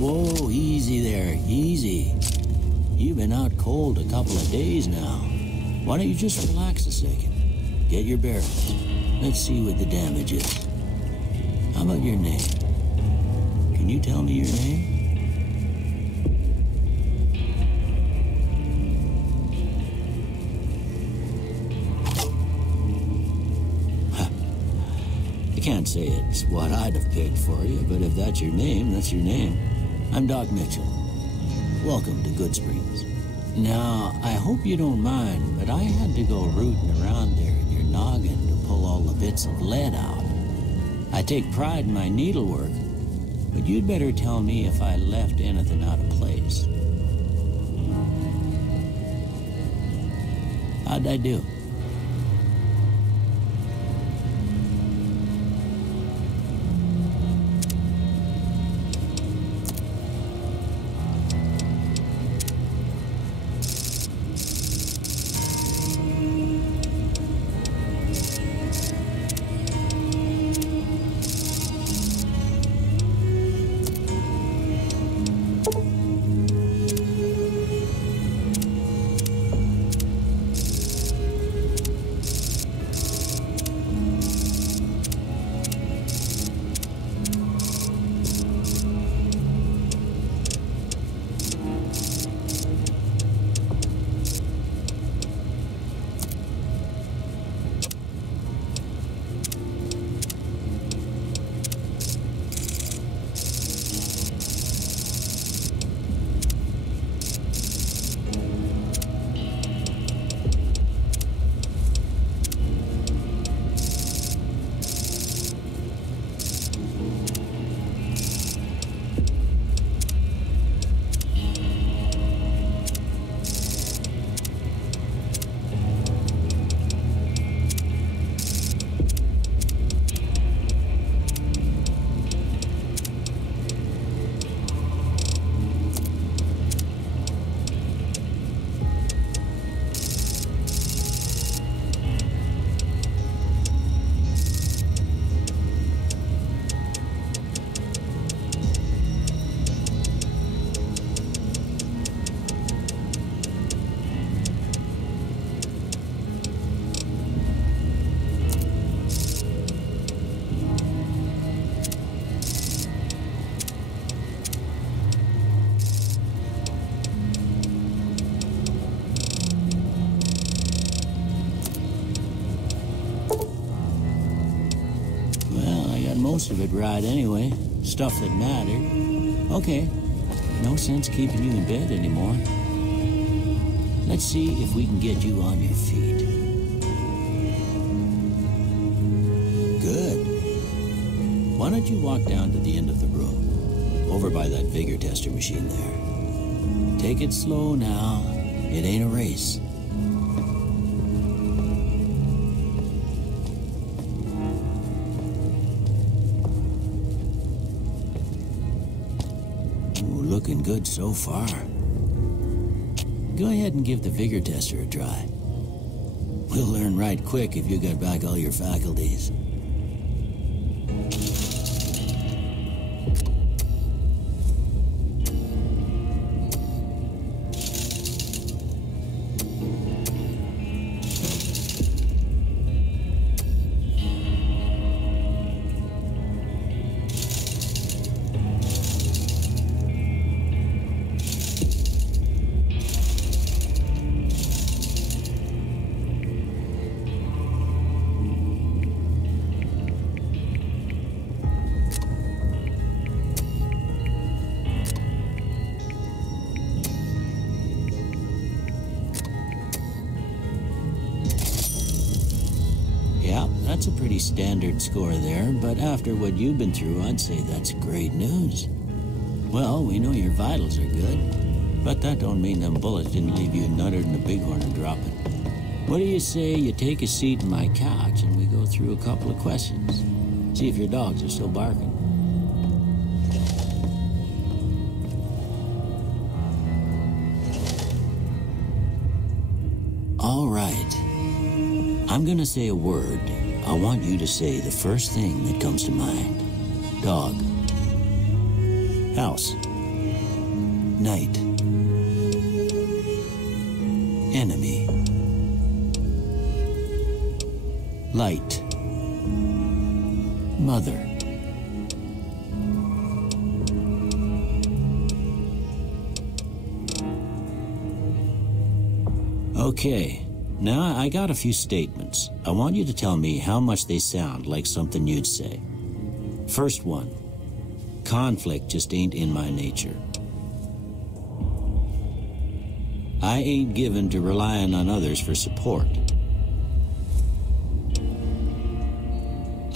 Whoa, easy there, easy. You've been out cold a couple of days now. Why don't you just relax a second? Get your bearings. Let's see what the damage is. How about your name? Can you tell me your name? I can't say it's what I'd have picked for you, but if that's your name, that's your name. I'm Doc Mitchell. Welcome to Good Springs. Now, I hope you don't mind, but I had to go rooting around there in your noggin to pull all the bits of lead out. I take pride in my needlework, but you'd better tell me if I left anything out of place. How'd I do? Most of it right anyway. Stuff that mattered. Okay. No sense keeping you in bed anymore. Let's see if we can get you on your feet. Good. Why don't you walk down to the end of the room? Over by that vigor tester machine there. Take it slow now. It ain't a race. Looking good so far. Go ahead and give the vigor tester a try. We'll learn right quick if you got back all your faculties. That's a pretty standard score there, but after what you've been through, I'd say that's great news. Well, we know your vitals are good, but that don't mean them bullets didn't leave you nuttered in the bighorn and dropping. What do you say you take a seat in my couch and we go through a couple of questions? See if your dogs are still barking. All right. I'm gonna say a word. I want you to say the first thing that comes to mind. Dog. House. Night. Enemy. Light. Mother. Okay, now I got a few statements. I want you to tell me how much they sound like something you'd say. First one, conflict just ain't in my nature. I ain't given to relying on others for support.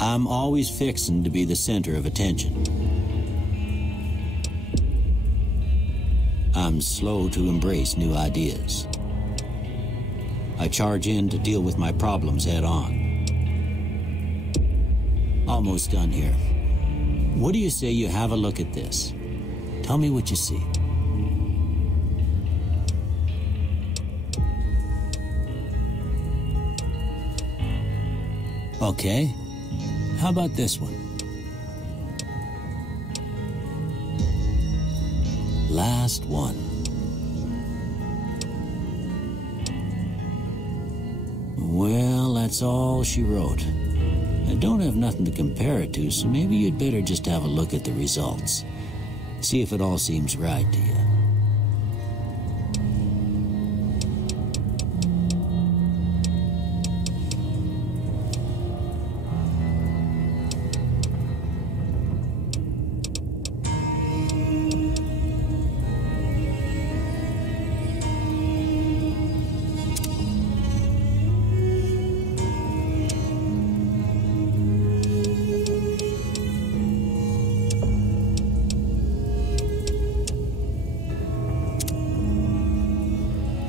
I'm always fixin' to be the center of attention. I'm slow to embrace new ideas. I charge in to deal with my problems head on. Almost done here. What do you say you have a look at this? Tell me what you see. Okay. How about this one? Last one. Well, that's all she wrote. I don't have nothing to compare it to, so maybe you'd better just have a look at the results. See if it all seems right to you.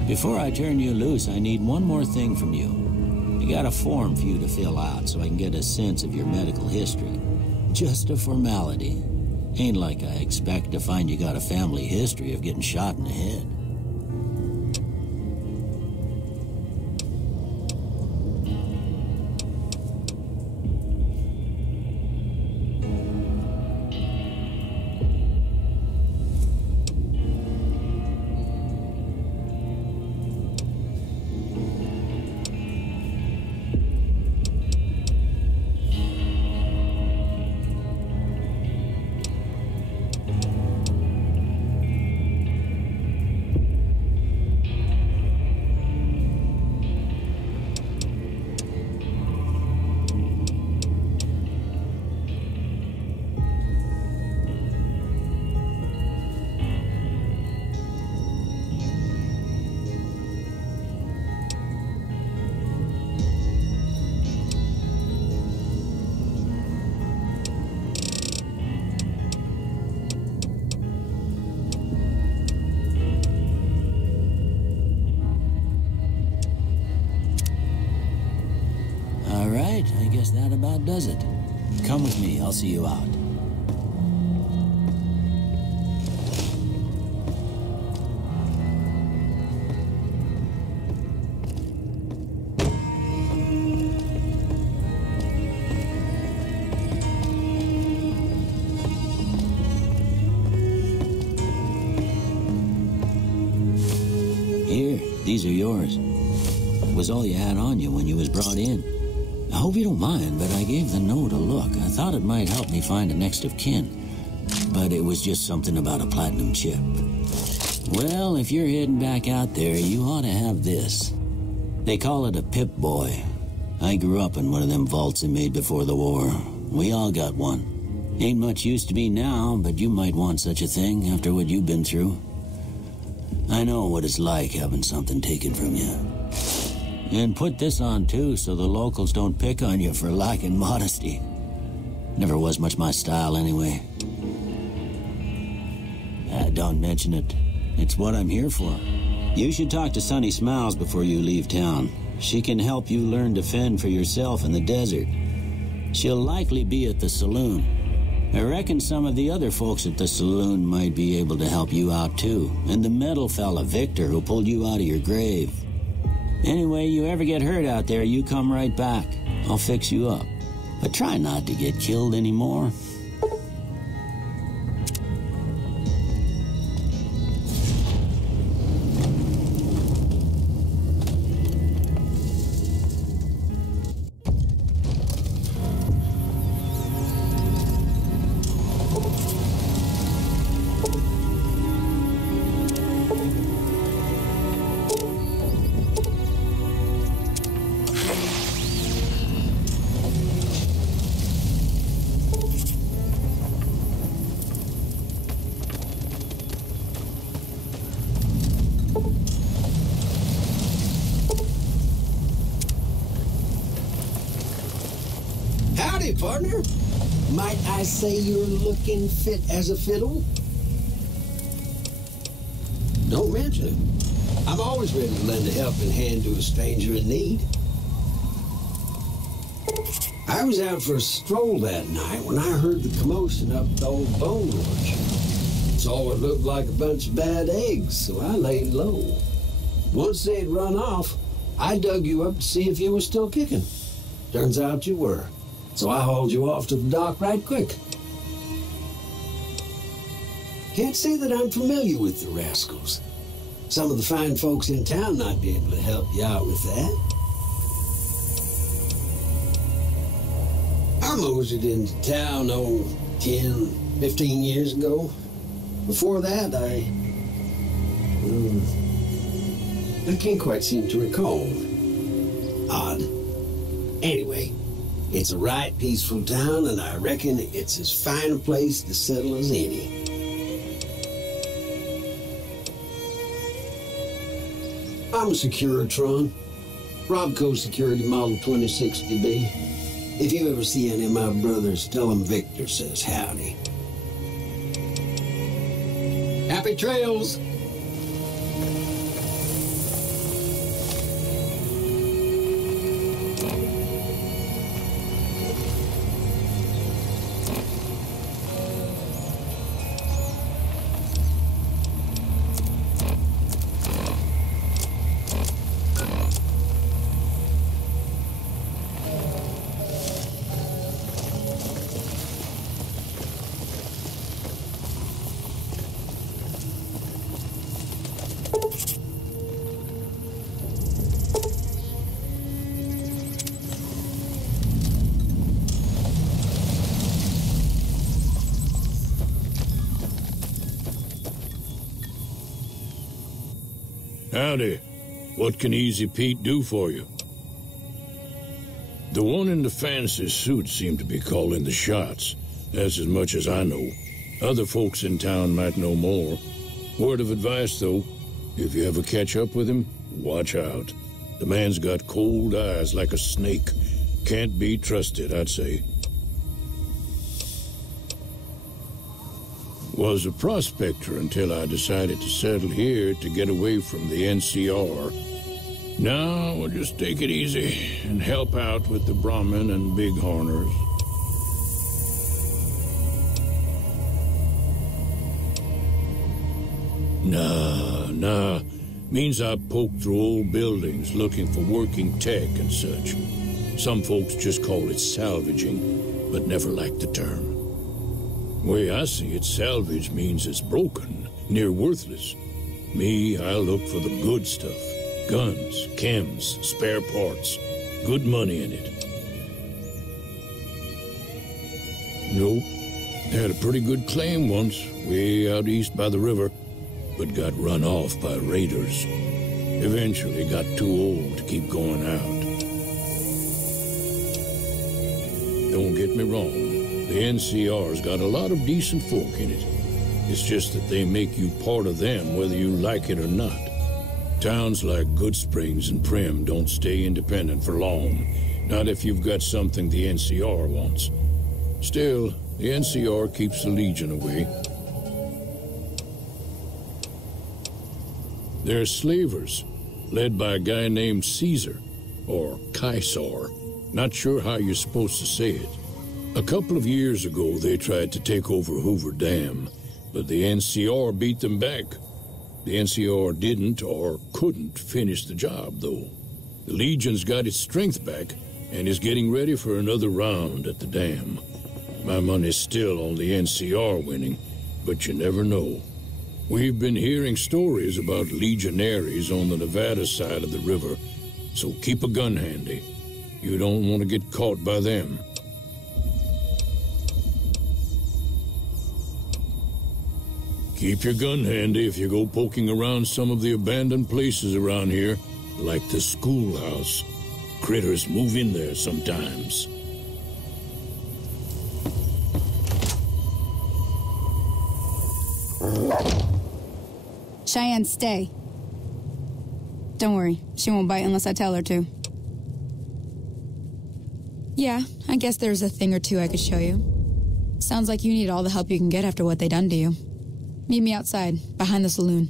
Before I turn you loose, I need one more thing from you. I got a form for you to fill out so I can get a sense of your medical history. Just a formality. Ain't like I expect to find you got a family history of getting shot in the head. I guess that about does it. Come with me, I'll see you out. Here, these are yours. It was all you had on you when you was brought in. I hope you don't mind, but I gave the note a look. I thought it might help me find a next of kin. But it was just something about a platinum chip. Well, if you're heading back out there, you ought to have this. They call it a Pip-Boy. I grew up in one of them vaults they made before the war. We all got one. Ain't much use to me now, but you might want such a thing after what you've been through. I know what it's like having something taken from you. And put this on, too, so the locals don't pick on you for lacking modesty. Never was much my style, anyway. Don't mention it. It's what I'm here for. You should talk to Sunny Smiles before you leave town. She can help you learn to fend for yourself in the desert. She'll likely be at the saloon. I reckon some of the other folks at the saloon might be able to help you out, too. And the metal fella, Victor, who pulled you out of your grave. Anyway, you ever get hurt out there, you come right back. I'll fix you up. But try not to get killed anymore. Hey, partner. Might I say you're looking fit as a fiddle? Don't mention it. I'm always ready to lend a helping hand to a stranger in need. I was out for a stroll that night when I heard the commotion up the old bone orchard. Saw what looked like a bunch of bad eggs, so I laid low. Once they'd run off, I dug you up to see if you were still kicking. Turns out you were, so I hauled you off to the dock right quick. Can't say that I'm familiar with the rascals. Some of the fine folks in town might be able to help you out with that. I motored into town, 10, 15 years ago. Before that, I can't quite seem to recall. Odd. Anyway, it's a right peaceful town, and I reckon it's as fine a place to settle as any. I'm a Securitron. Robco Security Model 2060B. If you ever see any of my brothers, tell them Victor says howdy. Happy trails! Howdy. What can Easy Pete do for you? The one in the fancy suit seemed to be calling the shots. That's as much as I know. Other folks in town might know more. Word of advice, though, if you ever catch up with him, watch out. The man's got cold eyes like a snake. Can't be trusted, I'd say. Was a prospector until I decided to settle here to get away from the NCR. Now we'll just take it easy and help out with the Brahmin and Bighorners. Nah. Means I poke through old buildings looking for working tech and such. Some folks just call it salvaging, but never liked the term. Way I see it, salvage means it's broken, near worthless. Me, I look for the good stuff. Guns, chems, spare parts. Good money in it. Nope. Had a pretty good claim once, way out east by the river, but got run off by raiders. Eventually got too old to keep going out. Don't get me wrong. The NCR's got a lot of decent folk in it. It's just that they make you part of them whether you like it or not. Towns like Goodsprings and Prim don't stay independent for long. Not if you've got something the NCR wants. Still, the NCR keeps the Legion away. They're slavers, led by a guy named Caesar, or Caesar. Not sure how you're supposed to say it. A couple of years ago, they tried to take over Hoover Dam, but the NCR beat them back. The NCR didn't or couldn't finish the job, though. The Legion's got its strength back and is getting ready for another round at the dam. My money's still on the NCR winning, but you never know. We've been hearing stories about legionaries on the Nevada side of the river, so keep a gun handy. You don't want to get caught by them. Keep your gun handy if you go poking around some of the abandoned places around here, like the schoolhouse. Critters move in there sometimes. Cheyenne, stay. Don't worry, she won't bite unless I tell her to. Yeah, I guess there's a thing or two I could show you. Sounds like you need all the help you can get after what they done to you. Meet me outside, behind the saloon.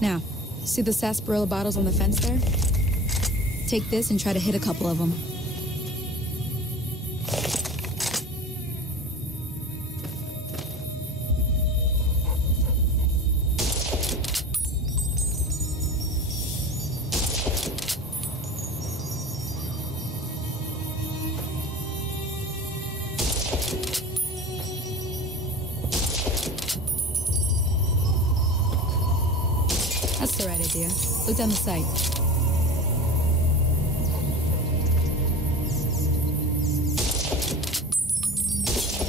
Now, see the sarsaparilla bottles on the fence there? Take this and try to hit a couple of them. That's the right idea. Look down the sight.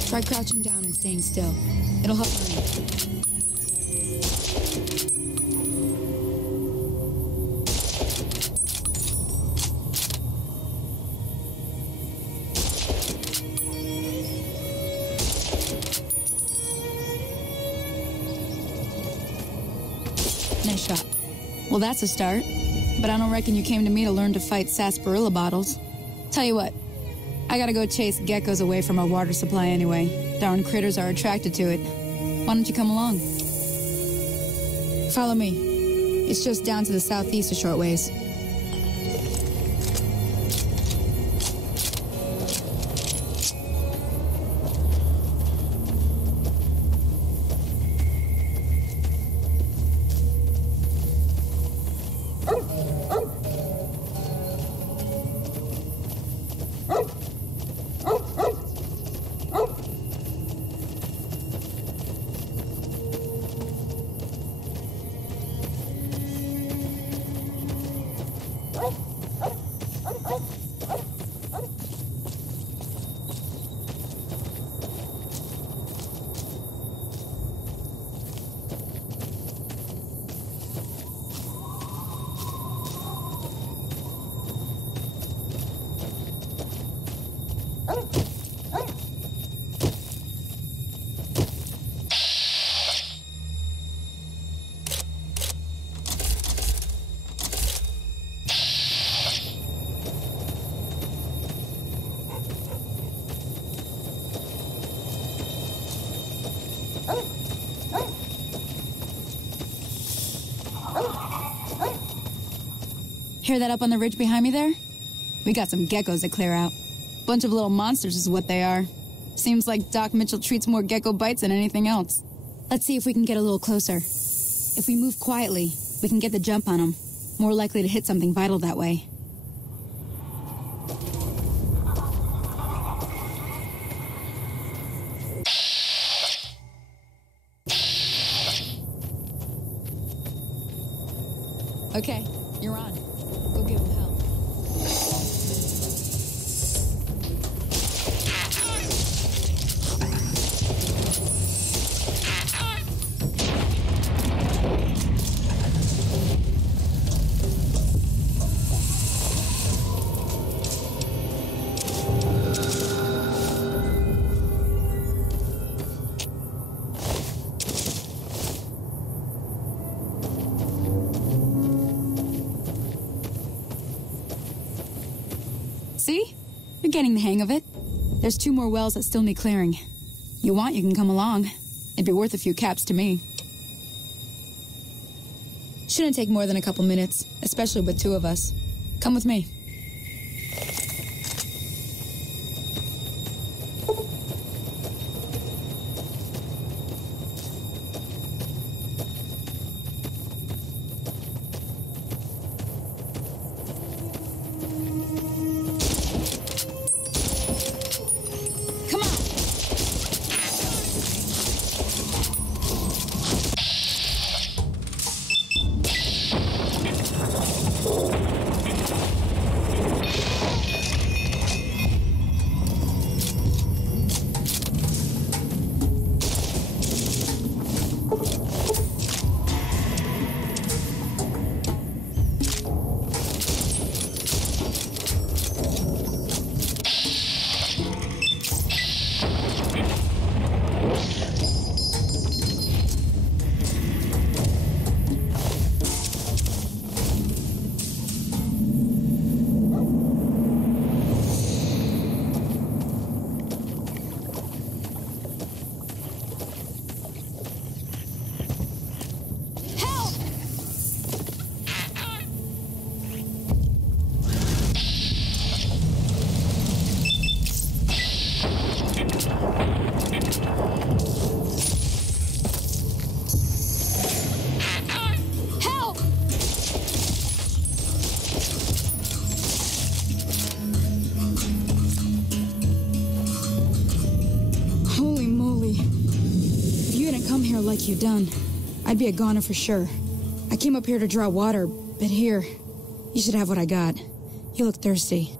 Try crouching down and staying still. It'll help learn. Nice shot. Well, that's a start. But I don't reckon you came to me to learn to fight sarsaparilla bottles. Tell you what, I gotta go chase geckos away from our water supply anyway. Darn critters are attracted to it. Why don't you come along? Follow me. It's just down to the southeast a short ways. Hear that up on the ridge behind me there? We got some geckos to clear out. Bunch of little monsters is what they are. Seems like Doc Mitchell treats more gecko bites than anything else. Let's see if we can get a little closer. If we move quietly, we can get the jump on them. More likely to hit something vital that way. Okay, you're on. Go give him help. See? You're getting the hang of it. There's 2 more wells that still need clearing. You want, you can come along. It'd be worth a few caps to me. Shouldn't take more than a couple minutes, especially with 2 of us. Come with me. here like you done, I'd be a goner for sure. I came up here to draw water, but here, you should have what I got. You look thirsty.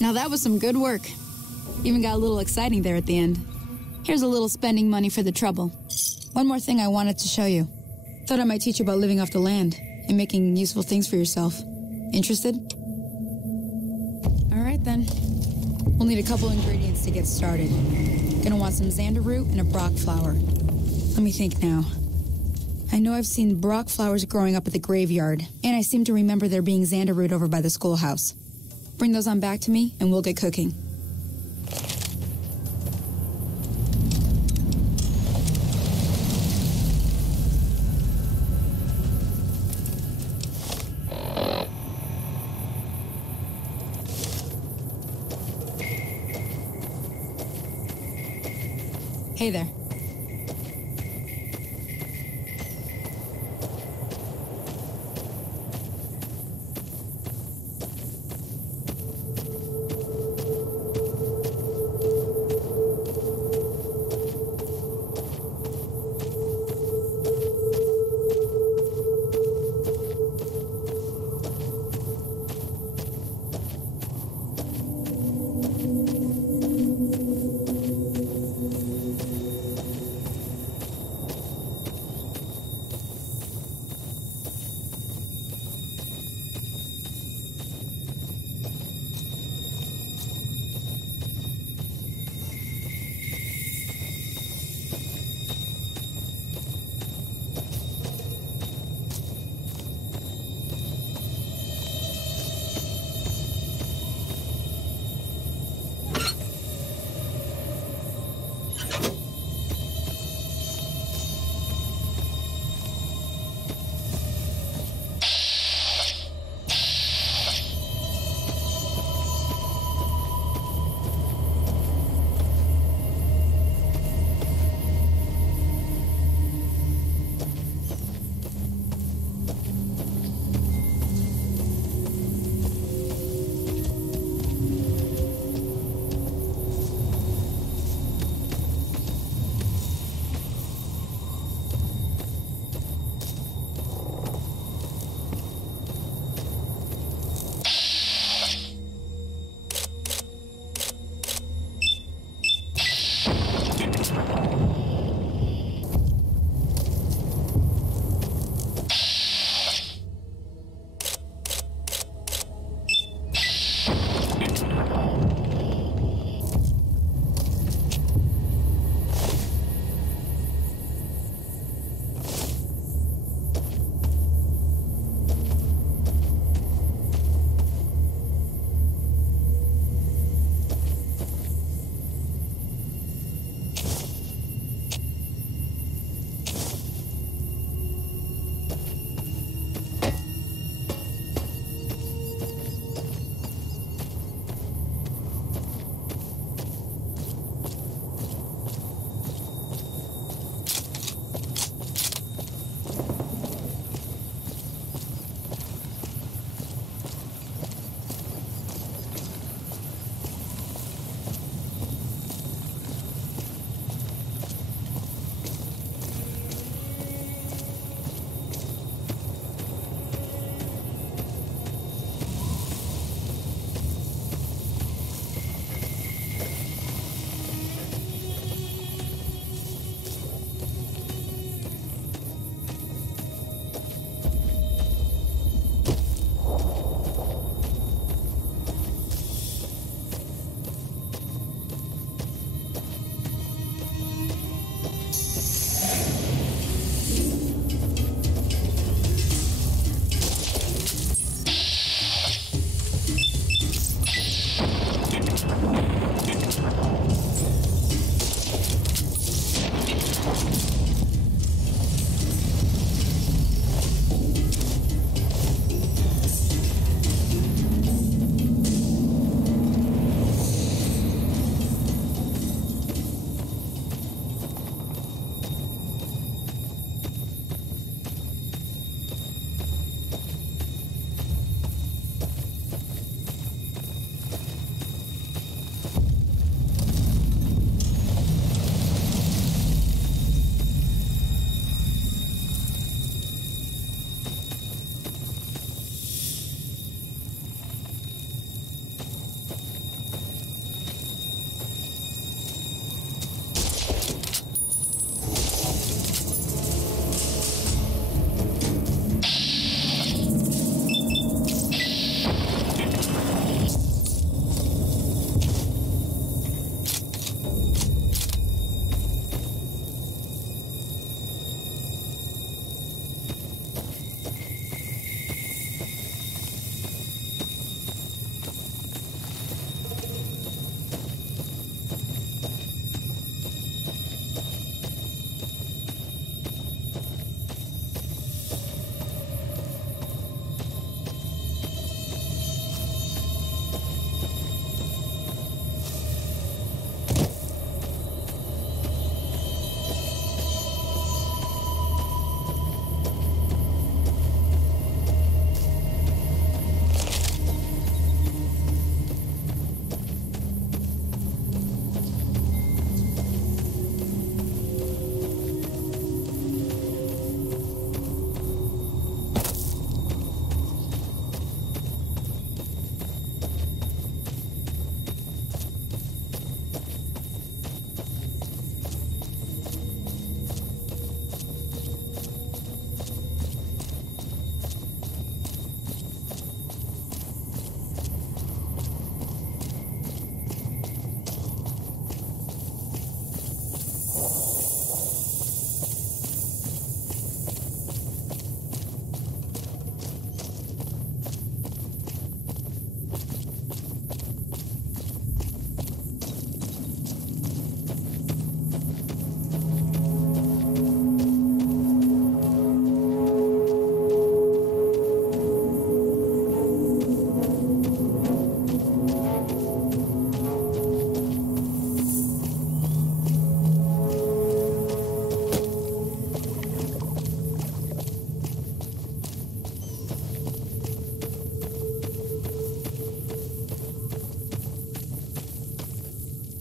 Now that was some good work. Even got a little exciting there at the end. Here's a little spending money for the trouble. One more thing I wanted to show you. Thought I might teach you about living off the land and making useful things for yourself. Interested? All right then. We'll need a couple ingredients to get started. Gonna want some xander root and a brock flower. Let me think now. I know I've seen brock flowers growing up at the graveyard, and I seem to remember there being xander root over by the schoolhouse. Bring those on back to me, and we'll get cooking. Hey there.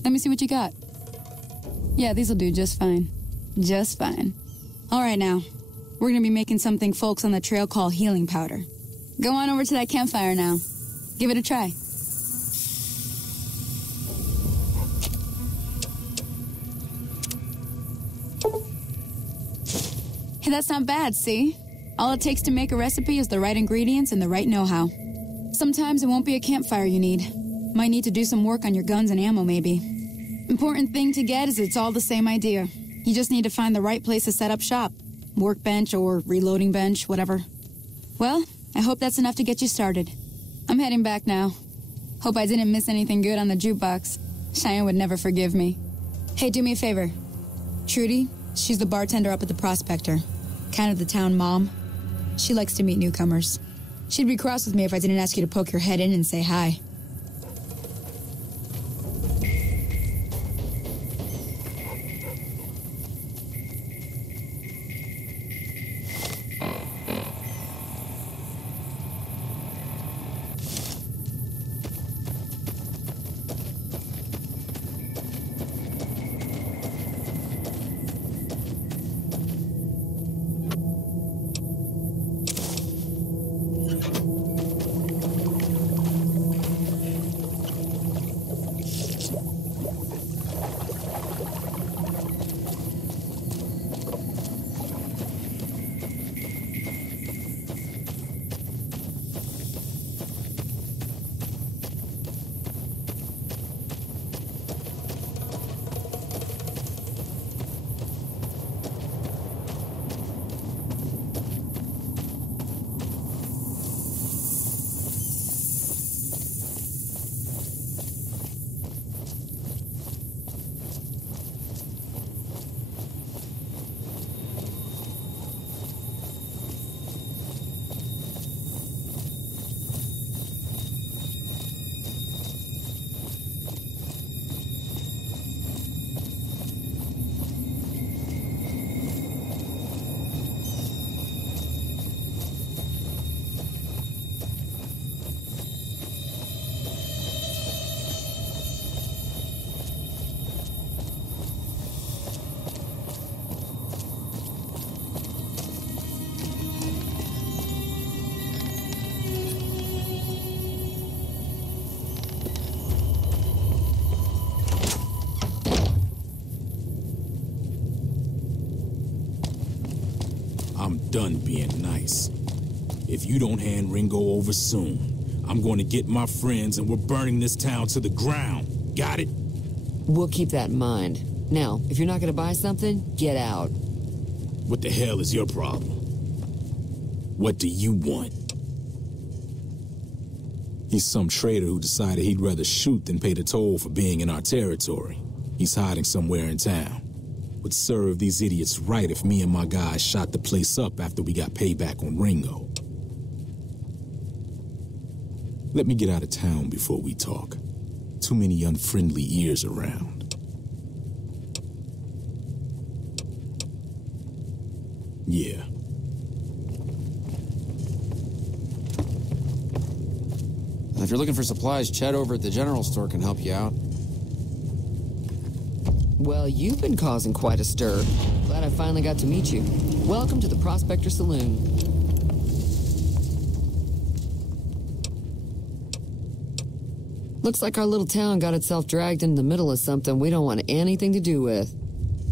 Let me see what you got. Yeah, these'll do just fine. Just fine. All right, now. We're gonna be making something folks on the trail call healing powder. Go on over to that campfire now. Give it a try. Hey, that's not bad, see? All it takes to make a recipe is the right ingredients and the right know-how. Sometimes it won't be a campfire you need. Might need to do some work on your guns and ammo, maybe. Important thing to get is it's all the same idea. You just need to find the right place to set up shop. Workbench or reloading bench, whatever. Well, I hope that's enough to get you started. I'm heading back now. Hope I didn't miss anything good on the jukebox. Cheyenne would never forgive me. Hey, do me a favor. Trudy, she's the bartender up at the Prospector. Kind of the town mom. She likes to meet newcomers. She'd be cross with me if I didn't ask you to poke your head in and say hi. I'm done being nice. If you don't hand Ringo over soon, I'm going to get my friends and we're burning this town to the ground. Got it? We'll keep that in mind. Now, if you're not going to buy something, get out. What the hell is your problem? What do you want? He's some traitor who decided he'd rather shoot than pay the toll for being in our territory. He's hiding somewhere in town. Would serve these idiots right if me and my guys shot the place up after we got payback on Ringo. Let me get out of town before we talk. Too many unfriendly ears around. Yeah. If you're looking for supplies, Chet over at the general store can help you out. Well, you've been causing quite a stir. Glad I finally got to meet you. Welcome to the Prospector Saloon. Looks like our little town got itself dragged into the middle of something we don't want anything to do with.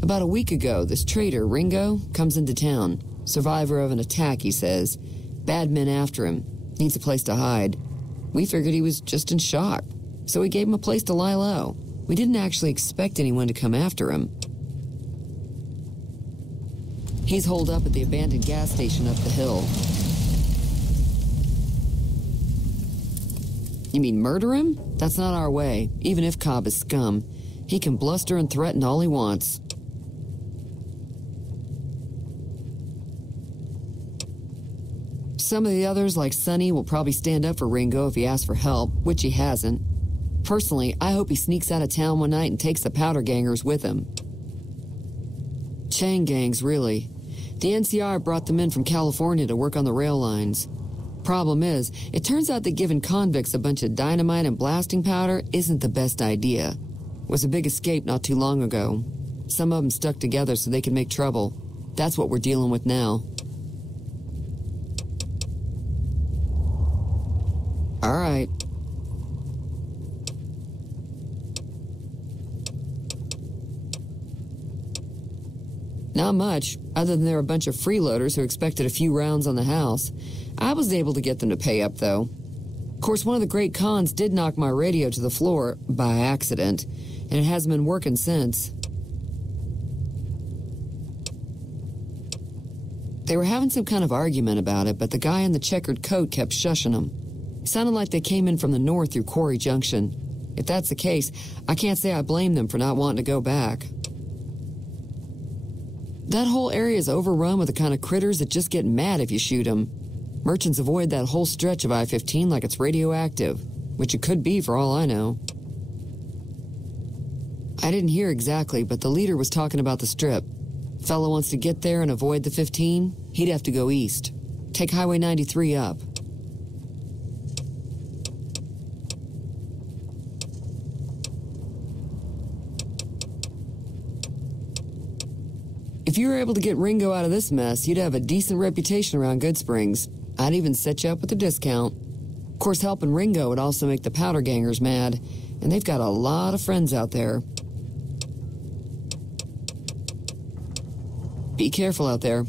About a week ago, this traitor, Ringo, comes into town. Survivor of an attack, he says. Bad men after him. Needs a place to hide. We figured he was just in shock, so we gave him a place to lie low. We didn't actually expect anyone to come after him. He's holed up at the abandoned gas station up the hill. You mean murder him? That's not our way, even if Cobb is scum. He can bluster and threaten all he wants. Some of the others, like Sonny, will probably stand up for Ringo if he asks for help, which he hasn't. Personally, I hope he sneaks out of town one night and takes the powder gangers with him. Chain gangs, really. The NCR brought them in from California to work on the rail lines. Problem is, it turns out that giving convicts a bunch of dynamite and blasting powder isn't the best idea. Was a big escape not too long ago. Some of them stuck together so they could make trouble. That's what we're dealing with now. All right. Not much, other than they're a bunch of freeloaders who expected a few rounds on the house. I was able to get them to pay up, though. Of course, one of the great cons did knock my radio to the floor by accident, and it hasn't been working since. They were having some kind of argument about it, but the guy in the checkered coat kept shushing them. It sounded like they came in from the north through Quarry Junction. If that's the case, I can't say I blame them for not wanting to go back. That whole area is overrun with the kind of critters that just get mad if you shoot them. Merchants avoid that whole stretch of I-15 like it's radioactive, which it could be for all I know. I didn't hear exactly, but the leader was talking about the strip. Fellow wants to get there and avoid the 15, he'd have to go east. Take Highway 93 up. If you were able to get Ringo out of this mess, you'd have a decent reputation around Goodsprings. I'd even set you up with a discount. Of course, helping Ringo would also make the powder gangers mad, and they've got a lot of friends out there. Be careful out there.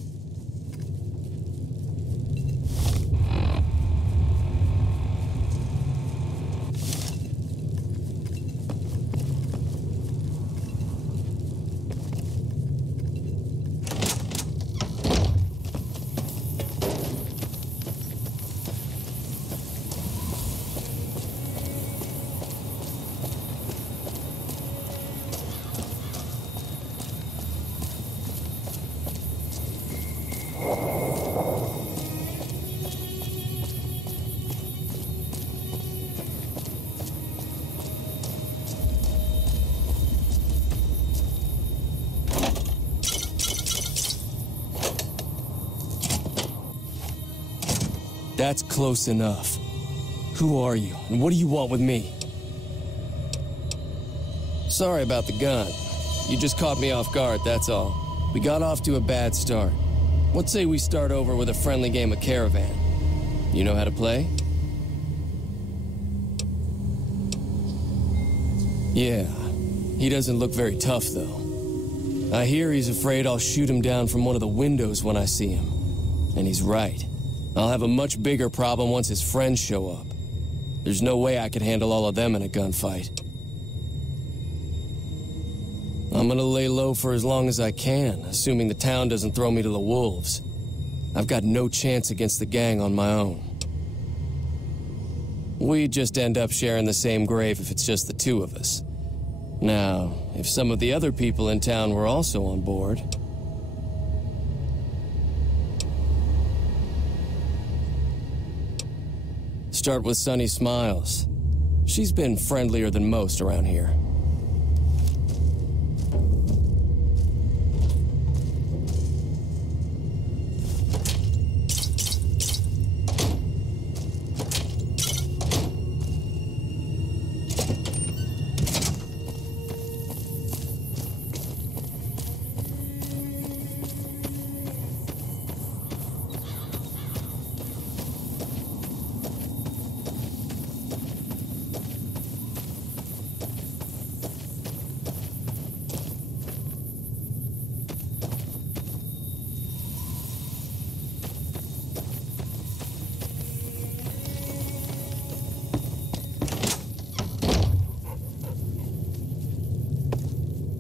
That's close enough. Who are you, and what do you want with me? Sorry about the gun. You just caught me off guard, that's all. We got off to a bad start. Let's say we start over with a friendly game of Caravan. You know how to play? Yeah, he doesn't look very tough, though. I hear he's afraid I'll shoot him down from one of the windows when I see him. And he's right. I'll have a much bigger problem once his friends show up. There's no way I could handle all of them in a gunfight. I'm gonna lay low for as long as I can, assuming the town doesn't throw me to the wolves. I've got no chance against the gang on my own. We'd just end up sharing the same grave if it's just the two of us. Now, if some of the other people in town were also on board... Start with Sunny Smiles. She's been friendlier than most around here.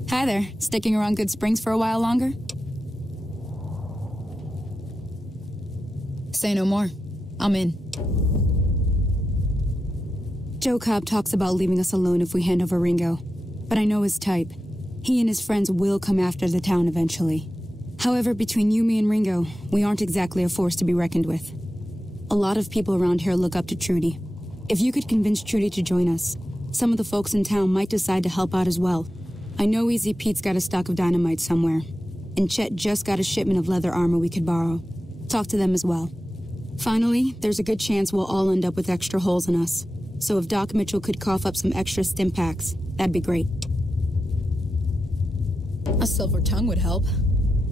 Hi there. Sticking around Goodsprings for a while longer? Say no more. I'm in. Joe Cobb talks about leaving us alone if we hand over Ringo, but I know his type. He and his friends will come after the town eventually. However, between you, me, and Ringo, we aren't exactly a force to be reckoned with. A lot of people around here look up to Trudy. If you could convince Trudy to join us, some of the folks in town might decide to help out as well. I know Easy Pete's got a stock of dynamite somewhere, and Chet just got a shipment of leather armor we could borrow. Talk to them as well. Finally, there's a good chance we'll all end up with extra holes in us. So if Doc Mitchell could cough up some extra stim packs, that'd be great. A silver tongue would help.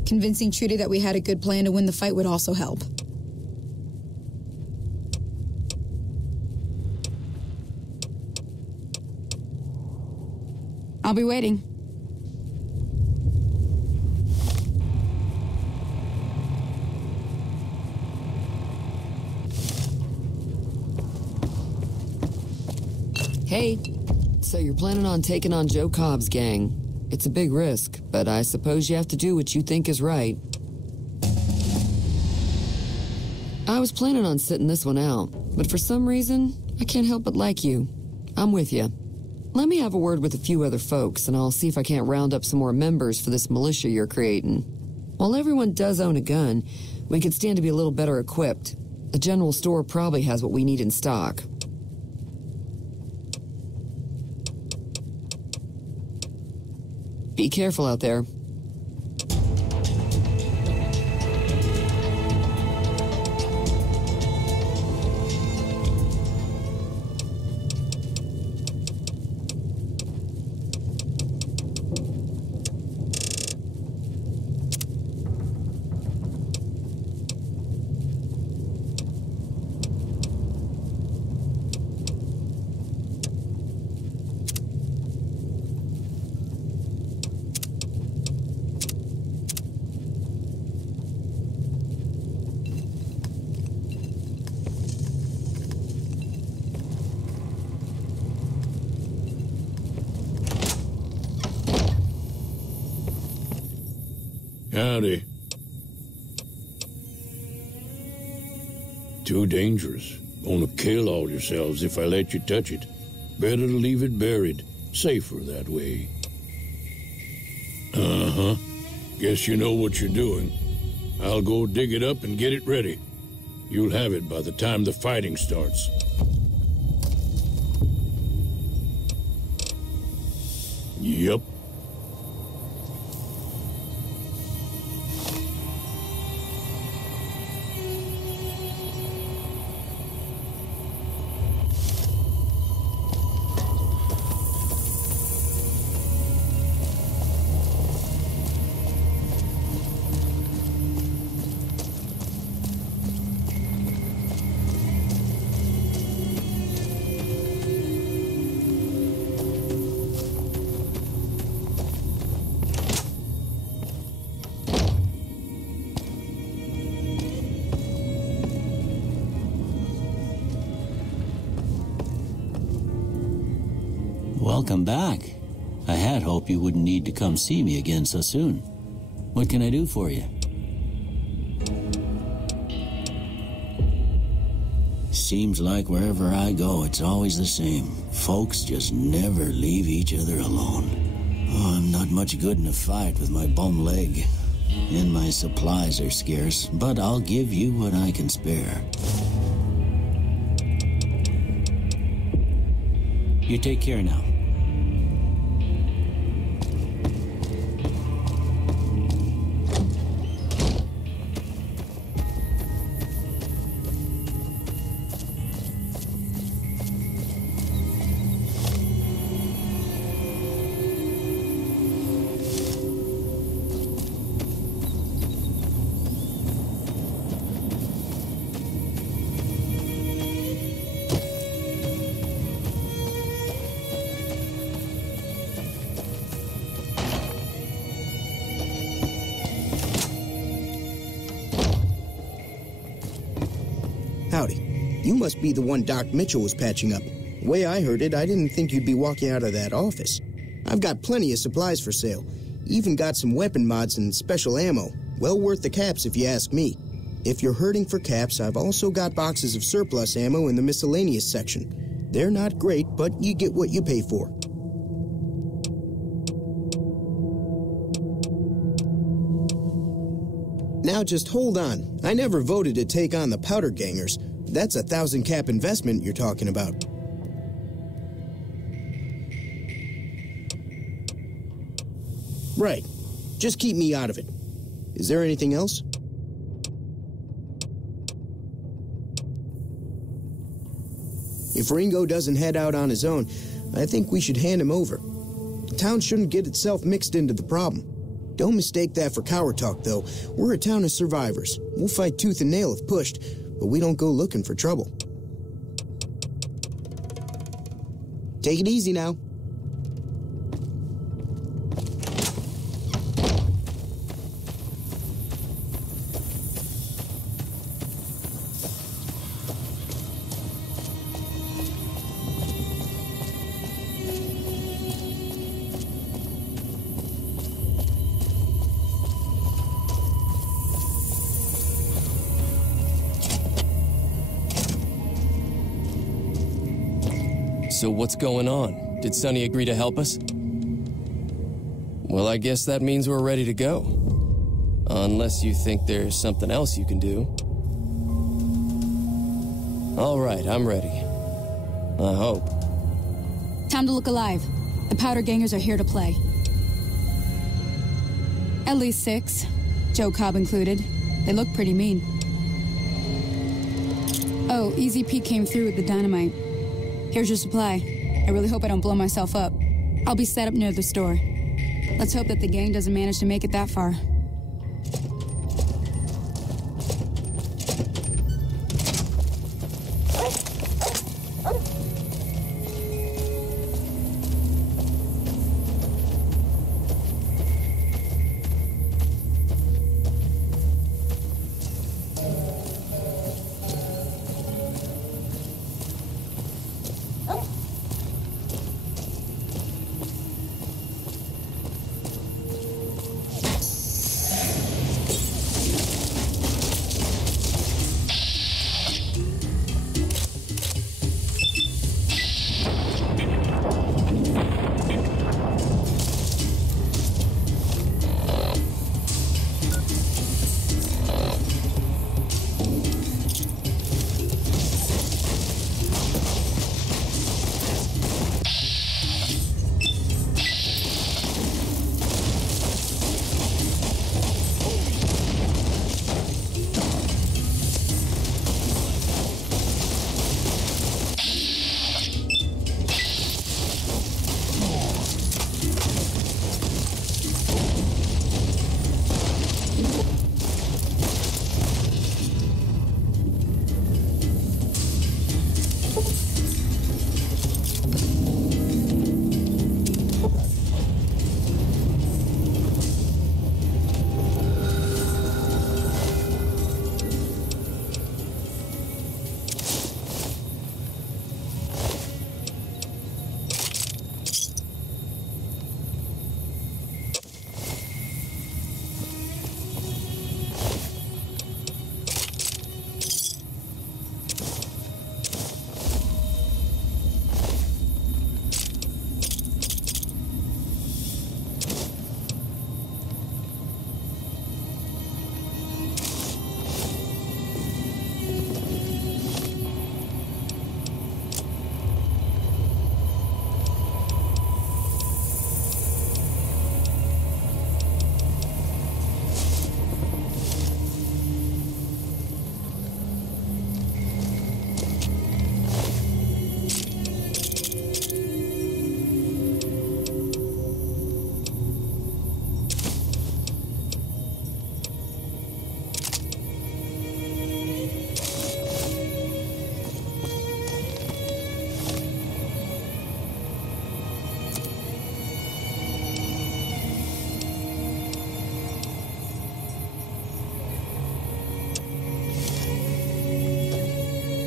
Convincing Trudy that we had a good plan to win the fight would also help. I'll be waiting. Hey, so you're planning on taking on Joe Cobb's gang. It's a big risk, but I suppose you have to do what you think is right. I was planning on sitting this one out, but for some reason, I can't help but like you. I'm with you. Let me have a word with a few other folks, and I'll see if I can't round up some more members for this militia you're creating. While everyone does own a gun, we could stand to be a little better equipped. The general store probably has what we need in stock. Be careful out there. Howdy. Too dangerous. Gonna kill all yourselves if I let you touch it. Better to leave it buried. Safer that way. Uh-huh. Guess you know what you're doing. I'll go dig it up and get it ready. You'll have it by the time the fighting starts. Yep. Welcome back. I had hoped you wouldn't need to come see me again so soon. What can I do for you? Seems like wherever I go, it's always the same. Folks just never leave each other alone. Oh, I'm not much good in a fight with my bum leg. And my supplies are scarce, but I'll give you what I can spare. You take care now. Howdy. You must be the one Doc Mitchell was patching up. The way I heard it, I didn't think you'd be walking out of that office. I've got plenty of supplies for sale. Even got some weapon mods and special ammo. Well worth the caps if you ask me. If you're hurting for caps, I've also got boxes of surplus ammo in the miscellaneous section. They're not great, but you get what you pay for. Now just hold on. I never voted to take on the powder gangers. That's 1,000 cap investment you're talking about. Right. Just keep me out of it. Is there anything else? If Ringo doesn't head out on his own, I think we should hand him over. The town shouldn't get itself mixed into the problem. Don't mistake that for coward talk, though. We're a town of survivors. We'll fight tooth and nail if pushed, but we don't go looking for trouble. Take it easy now. So what's going on? Did Sonny agree to help us? Well, I guess that means we're ready to go. Unless you think there's something else you can do. All right, I'm ready. I hope. Time to look alive. The Powder Gangers are here to play. At least 6, Joe Cobb included. They look pretty mean. Oh, Easy Pete came through with the dynamite. Here's your supply. I really hope I don't blow myself up. I'll be set up near the store. Let's hope that the gang doesn't manage to make it that far.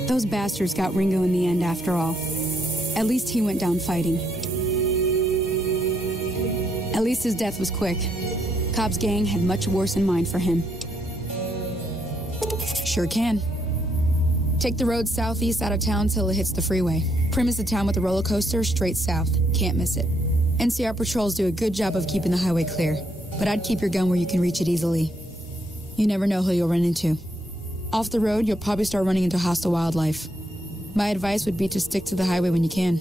Those bastards got Ringo in the end after all. At least he went down fighting. At least his death was quick. Cobb's gang had much worse in mind for him. Sure can. Take the road southeast out of town till it hits the freeway. Prim is the town with the roller coaster straight south. Can't miss it. NCR patrols do a good job of keeping the highway clear, but I'd keep your gun where you can reach it easily. You never know who you'll run into. Off the road, you'll probably start running into hostile wildlife. My advice would be to stick to the highway when you can.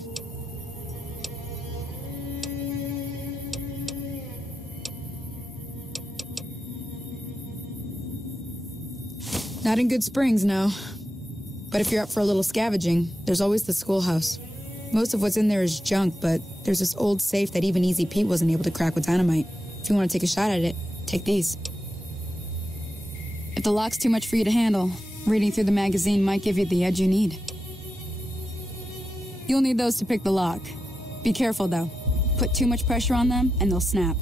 Not in Good Springs, no. But if you're up for a little scavenging, there's always the schoolhouse. Most of what's in there is junk, but there's this old safe that even Easy Pete wasn't able to crack with dynamite. If you want to take a shot at it, take these. If the lock's too much for you to handle, reading through the magazine might give you the edge you need. You'll need those to pick the lock. Be careful, though. Put too much pressure on them, and they'll snap.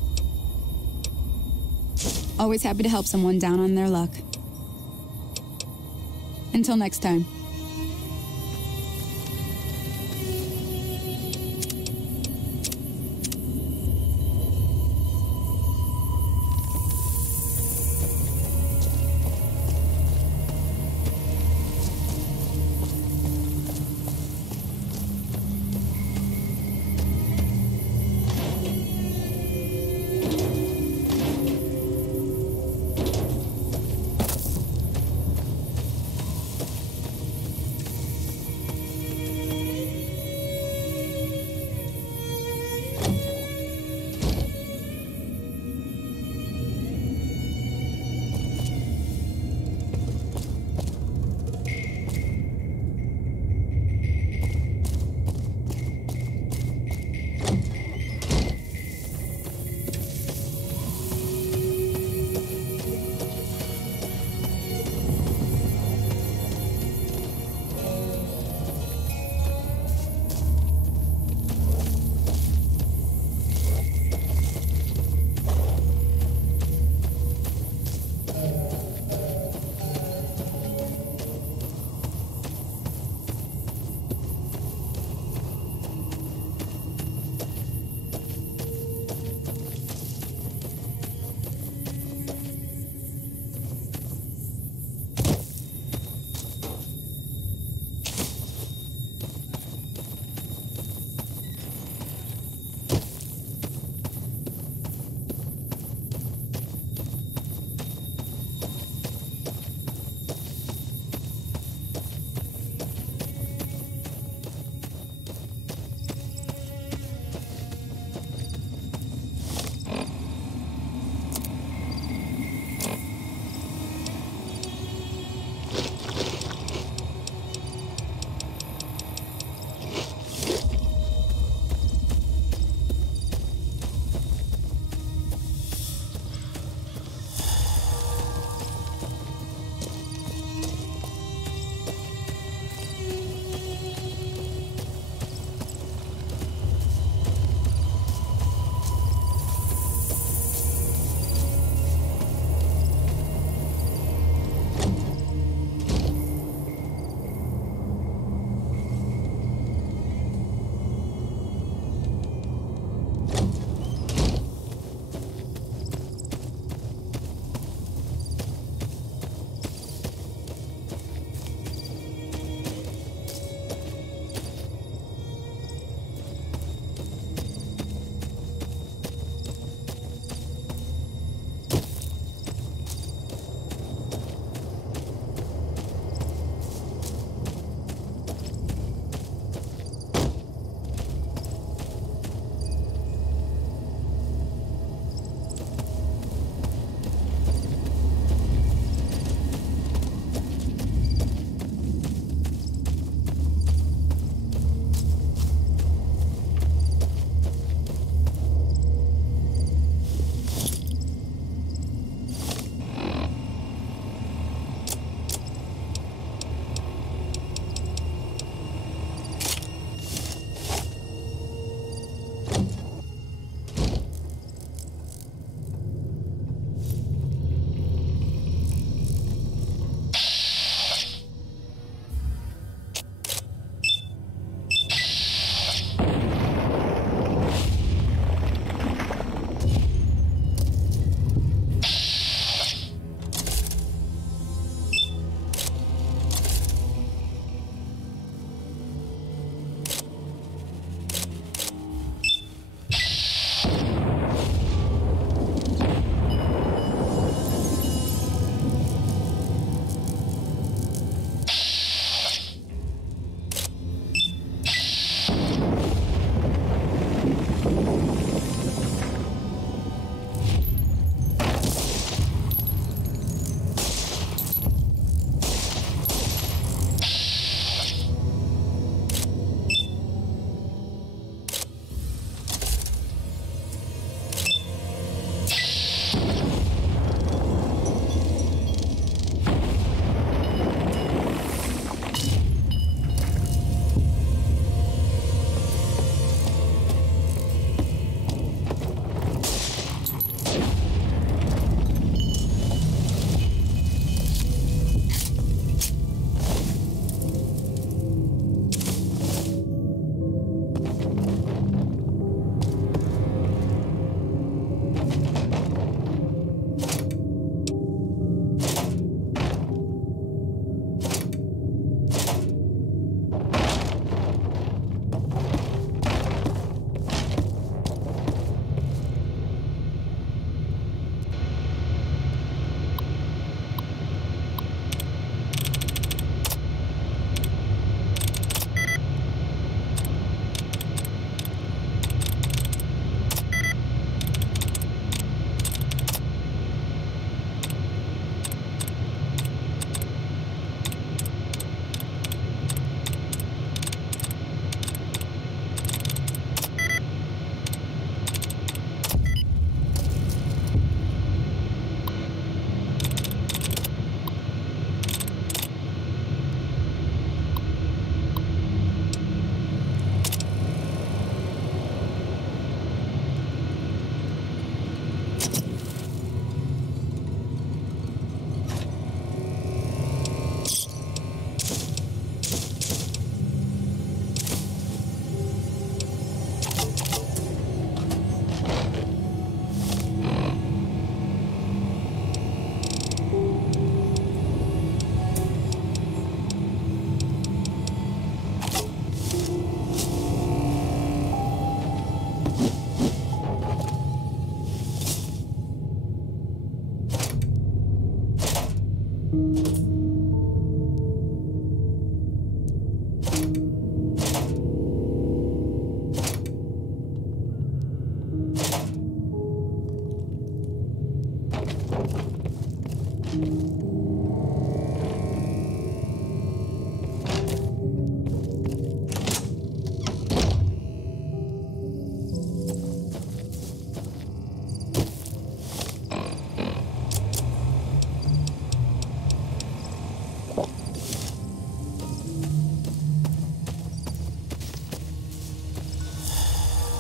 Always happy to help someone down on their luck. Until next time.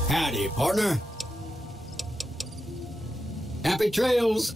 Howdy, partner. Happy trails.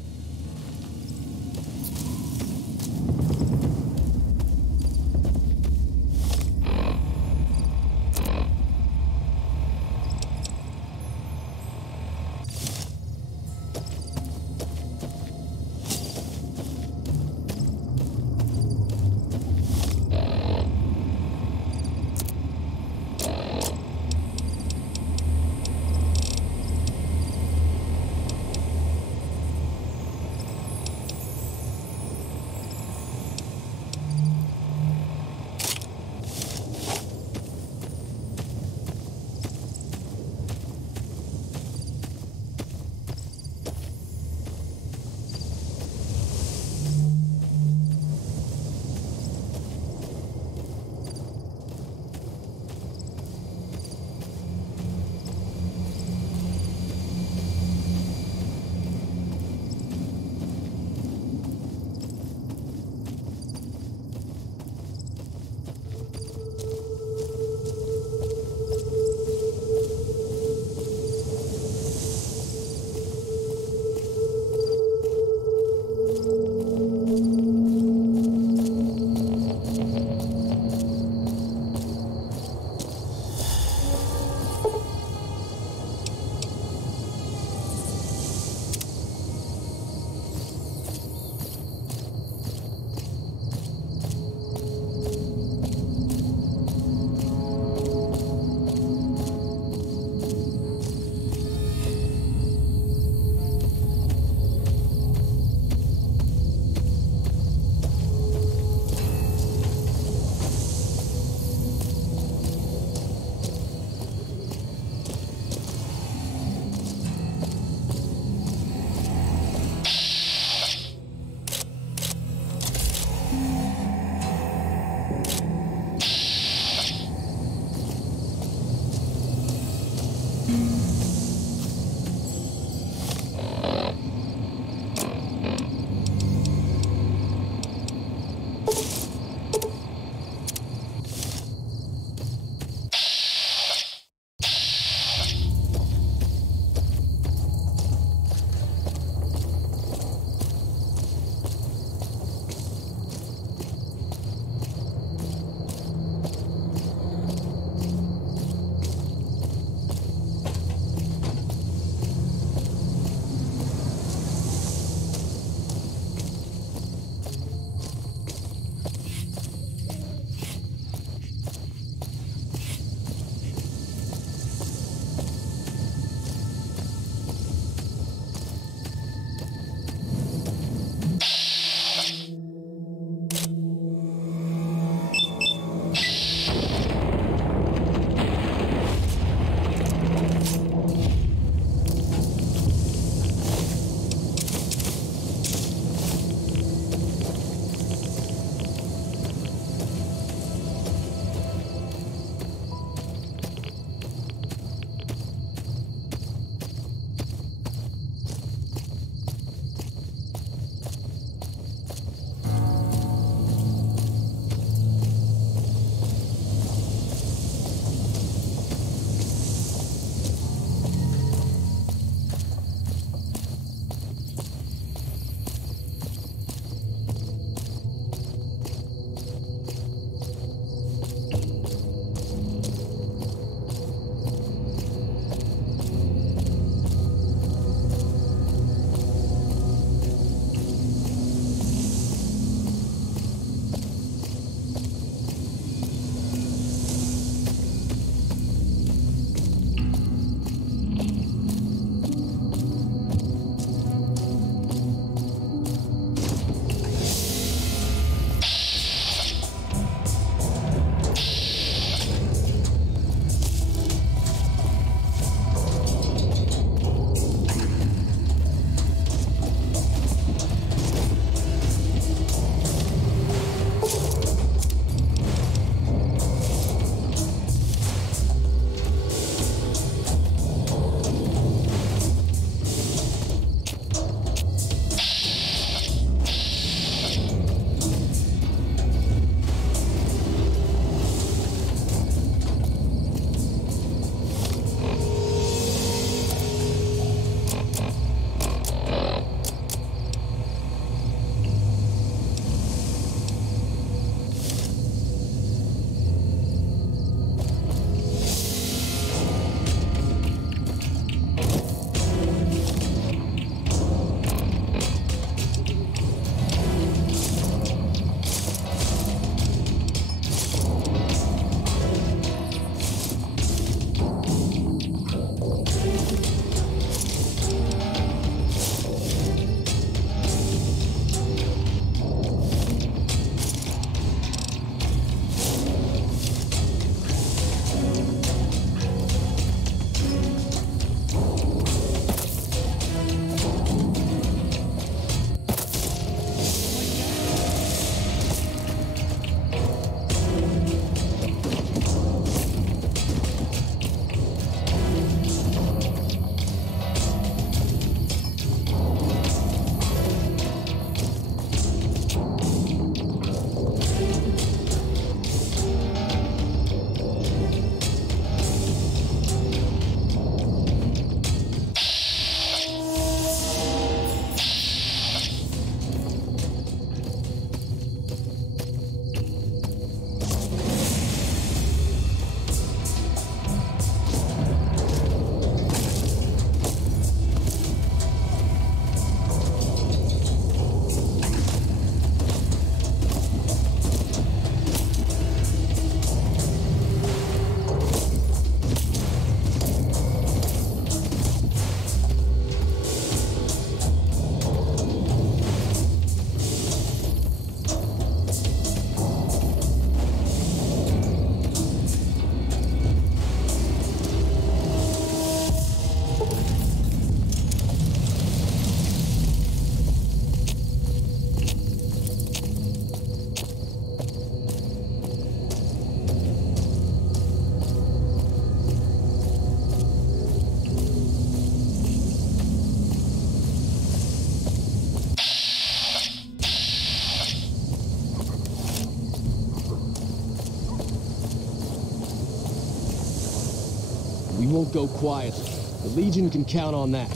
We won't go quietly. The Legion can count on that.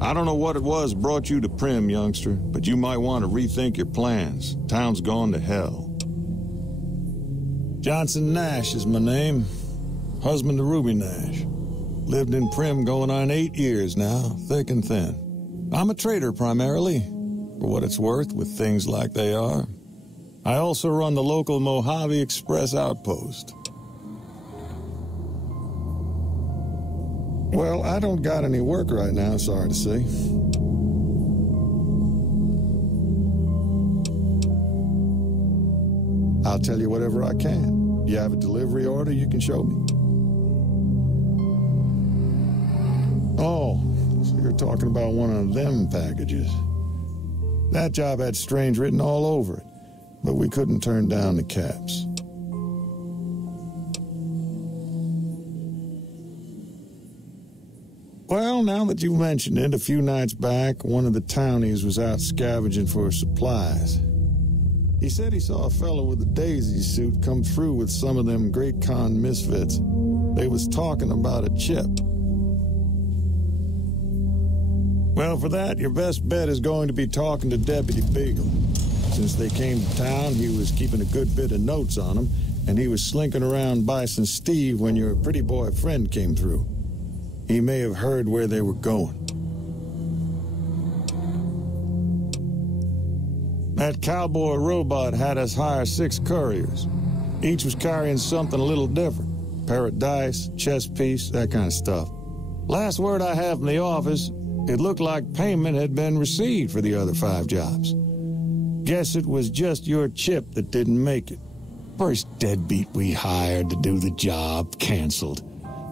I don't know what it was brought you to Prim, youngster, but you might want to rethink your plans. Town's gone to hell. Johnson Nash is my name. Husband to Ruby Nash. Lived in Prim going on 8 years now, thick and thin. I'm a trader primarily, for what it's worth with things like they are. I also run the local Mojave Express outpost. Well, I don't got any work right now, sorry to say. I'll tell you whatever I can. You have a delivery order you can show me? Oh, so you're talking about one of them packages. That job had strange written all over it, but we couldn't turn down the caps. Well, now that you mentioned it, a few nights back, one of the townies was out scavenging for supplies. He said he saw a fellow with a daisy suit come through with some of them Great Con misfits. They was talking about a chip. Well, for that, your best bet is going to be talking to Deputy Beagle. Since they came to town, he was keeping a good bit of notes on them, and he was slinking around Bison Steve when your pretty boy friend came through. He may have heard where they were going. That cowboy robot had us hire 6 couriers. Each was carrying something a little different. Pair of dice, chess piece, that kind of stuff. Last word I have from the office, it looked like payment had been received for the other 5 jobs. Guess it was just your chip that didn't make it. First deadbeat we hired to do the job canceled.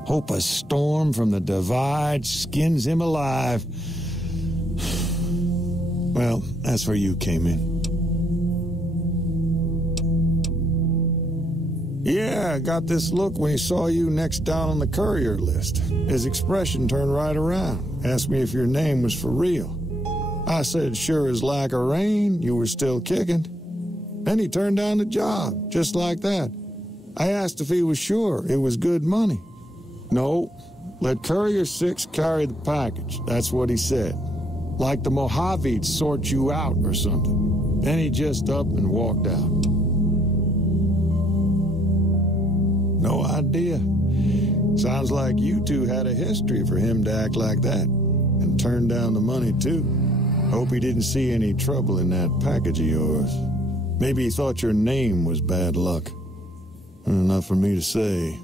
Hope a storm from the divide skins him alive. Well, that's where you came in. Yeah, I got this look when he saw you next down on the courier list. His expression turned right around. Asked me if your name was for real. I said, sure as like a rain, you were still kicking. Then he turned down the job, just like that. I asked if he was sure it was good money. No, let Courier 6 carry the package. That's what he said. Like the Mojave'd sort you out or something. Then he just up and walked out. No idea. Sounds like you two had a history for him to act like that. And turn down the money, too. Hope he didn't see any trouble in that package of yours. Maybe he thought your name was bad luck. Enough for me to say.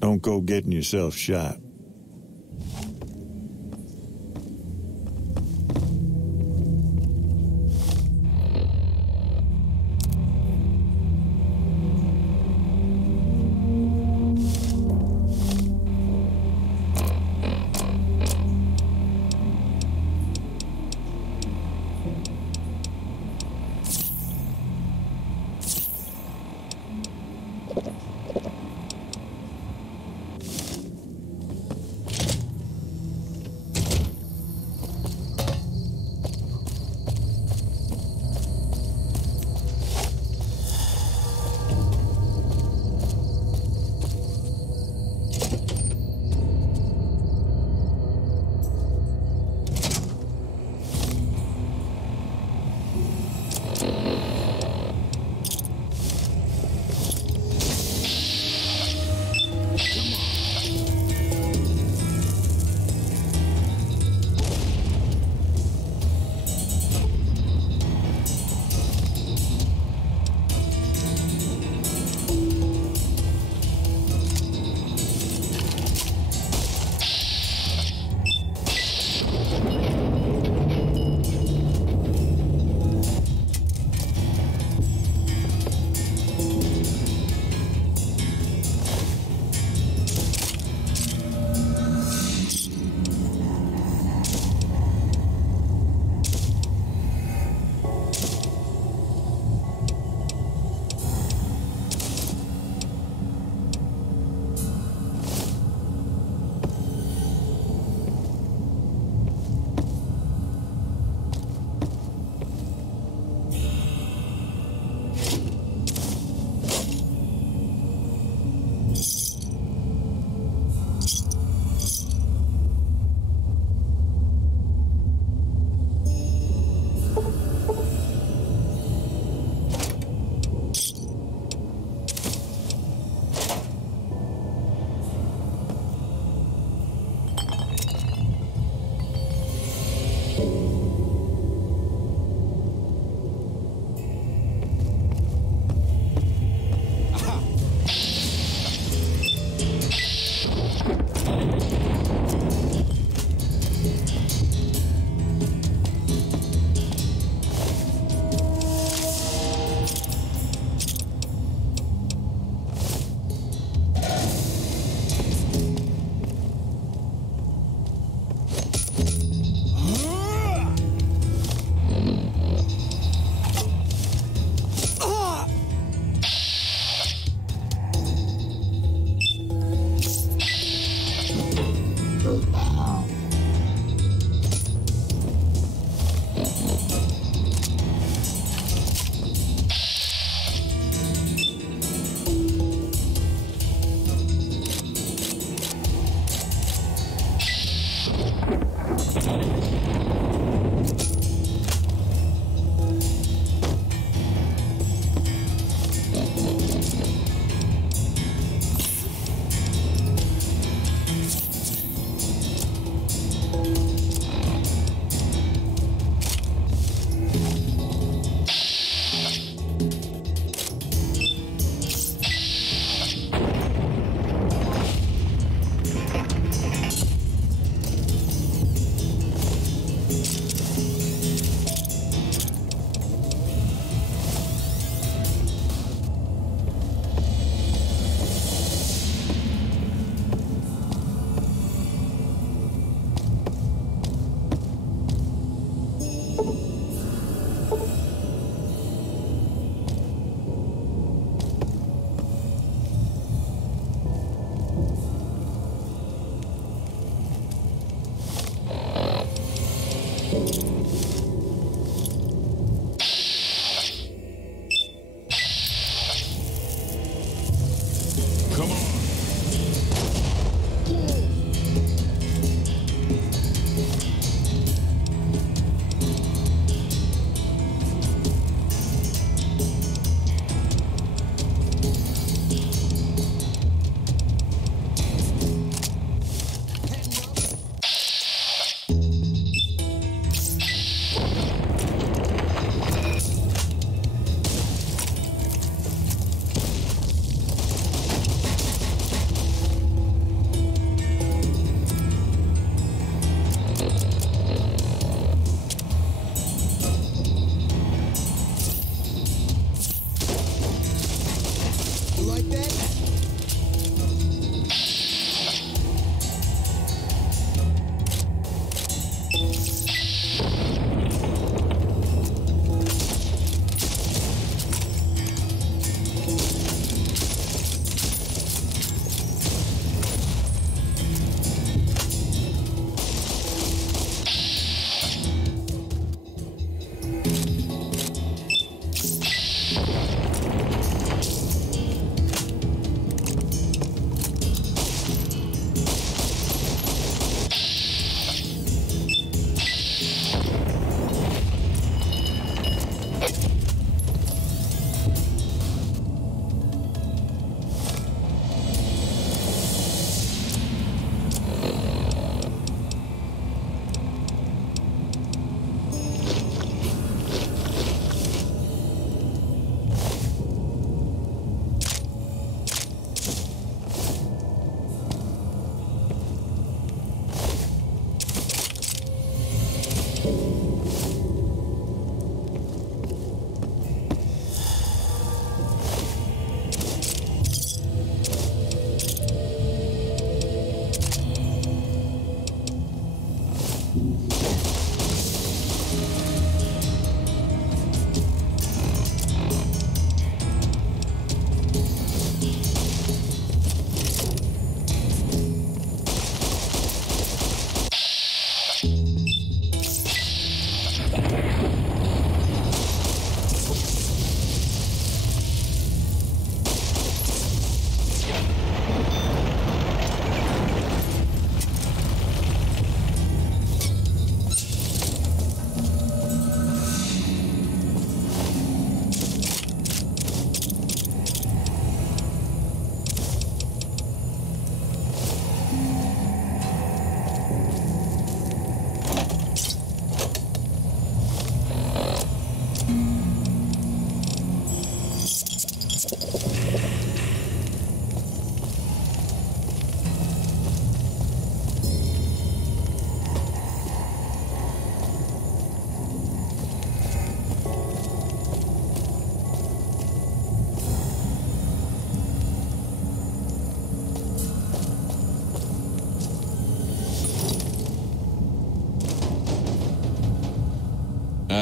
Don't go getting yourself shot.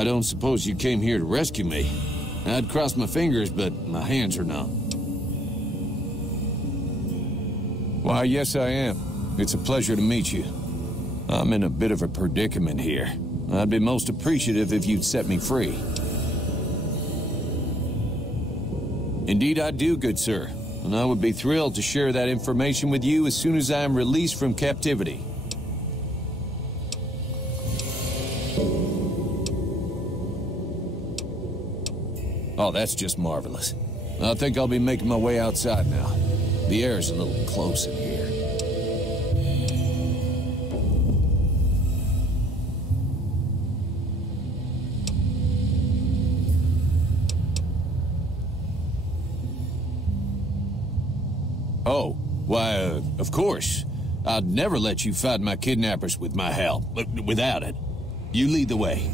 I don't suppose you came here to rescue me. I'd cross my fingers, but my hands are numb. Why, yes, I am. It's a pleasure to meet you. I'm in a bit of a predicament here. I'd be most appreciative if you'd set me free. Indeed I do, good sir. And I would be thrilled to share that information with you as soon as I am released from captivity. Oh, that's just marvelous. I think I'll be making my way outside now. The air's a little close in here. Oh, why, of course. I'd never let you fight my kidnappers with my help, but without it. You lead the way.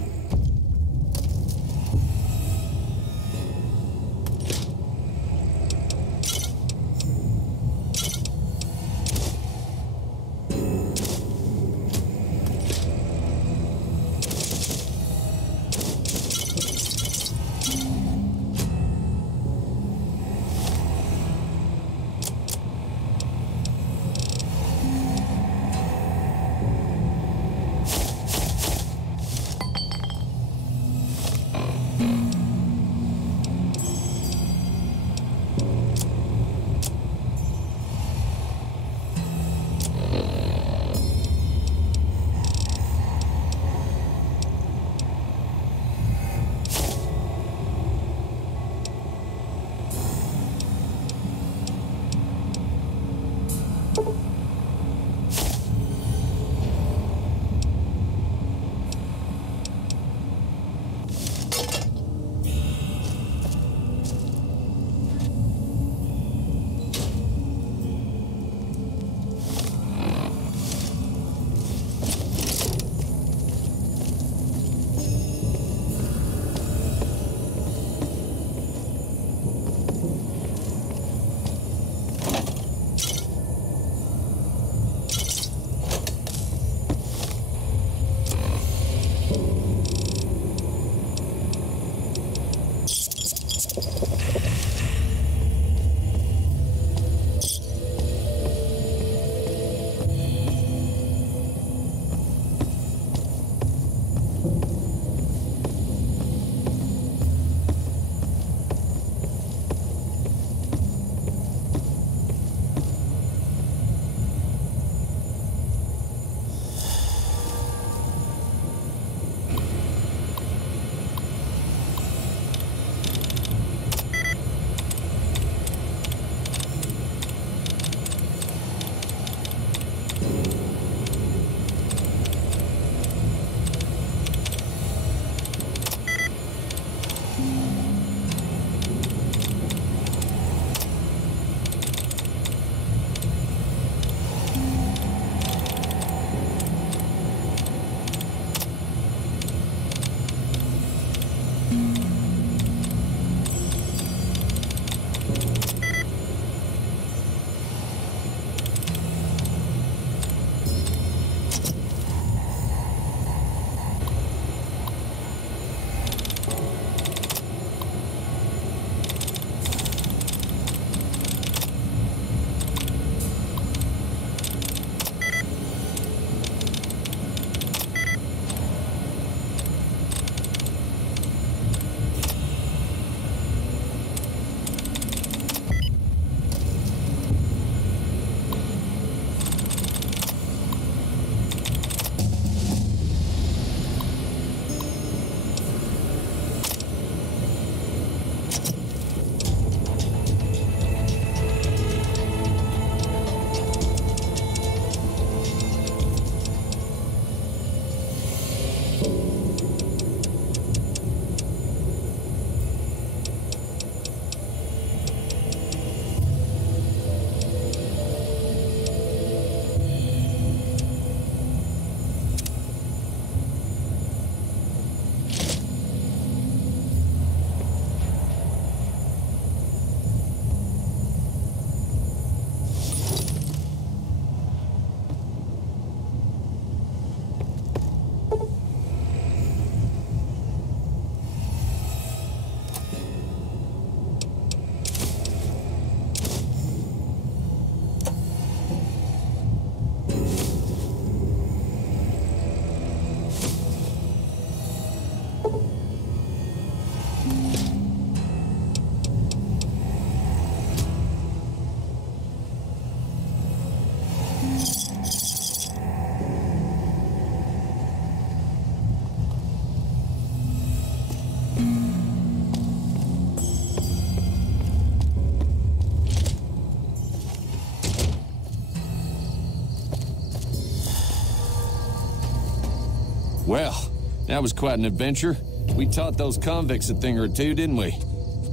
Well, that was quite an adventure. We taught those convicts a thing or two, didn't we?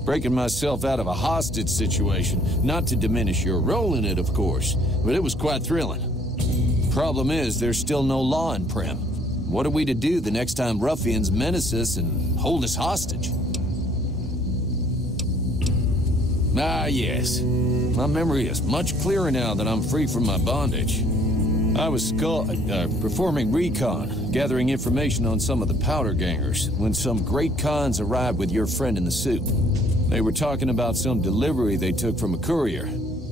Breaking myself out of a hostage situation. Not to diminish your role in it, of course, but it was quite thrilling. Problem is, there's still no law in Primm. What are we to do the next time ruffians menace us and hold us hostage? Ah, yes. My memory is much clearer now that I'm free from my bondage. I was performing recon, gathering information on some of the powder gangers, when some great cons arrived with your friend in the suit. They were talking about some delivery they took from a courier.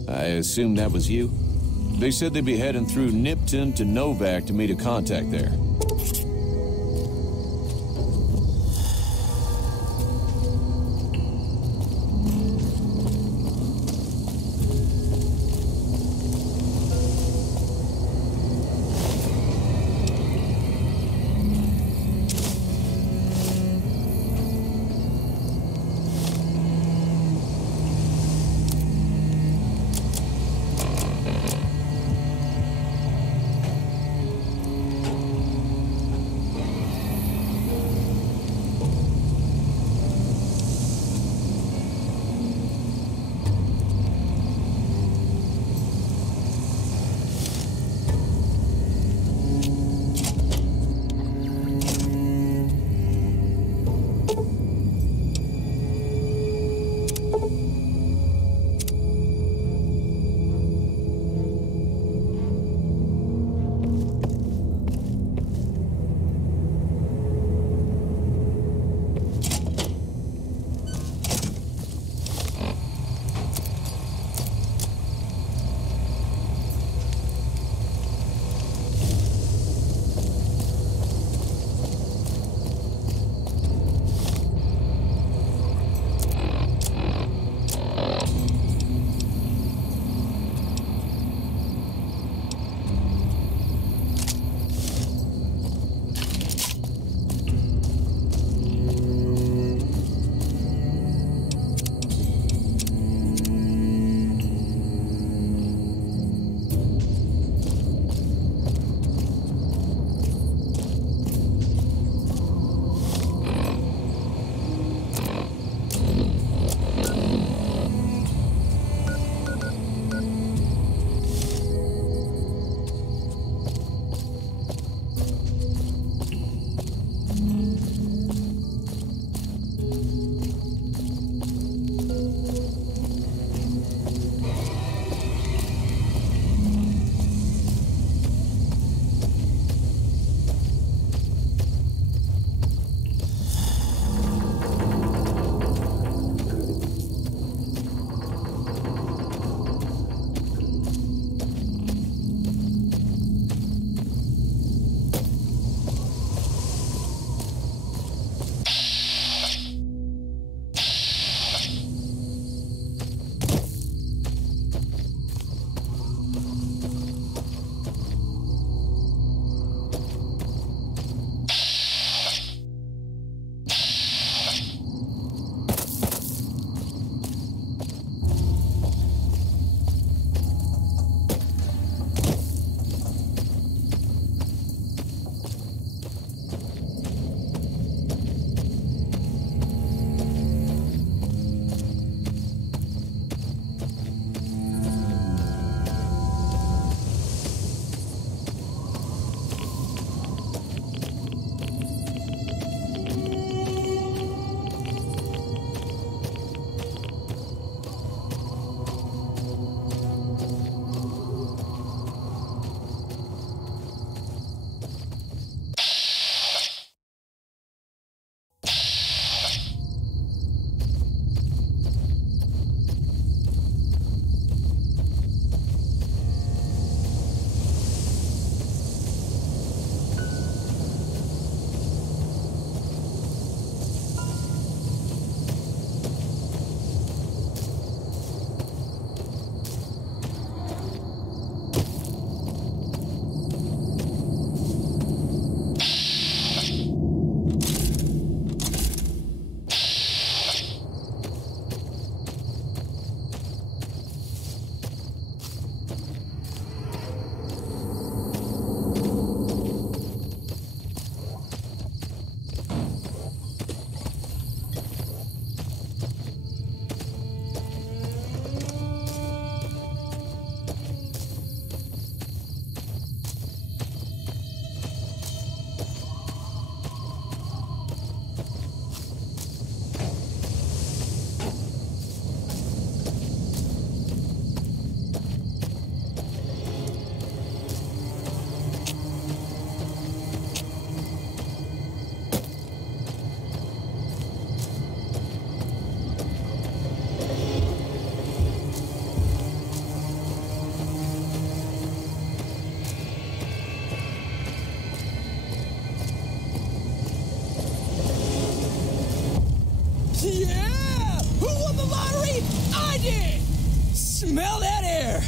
I assume that was you? They said they'd be heading through Nipton to Novak to meet a contact there. I did! Smell that air!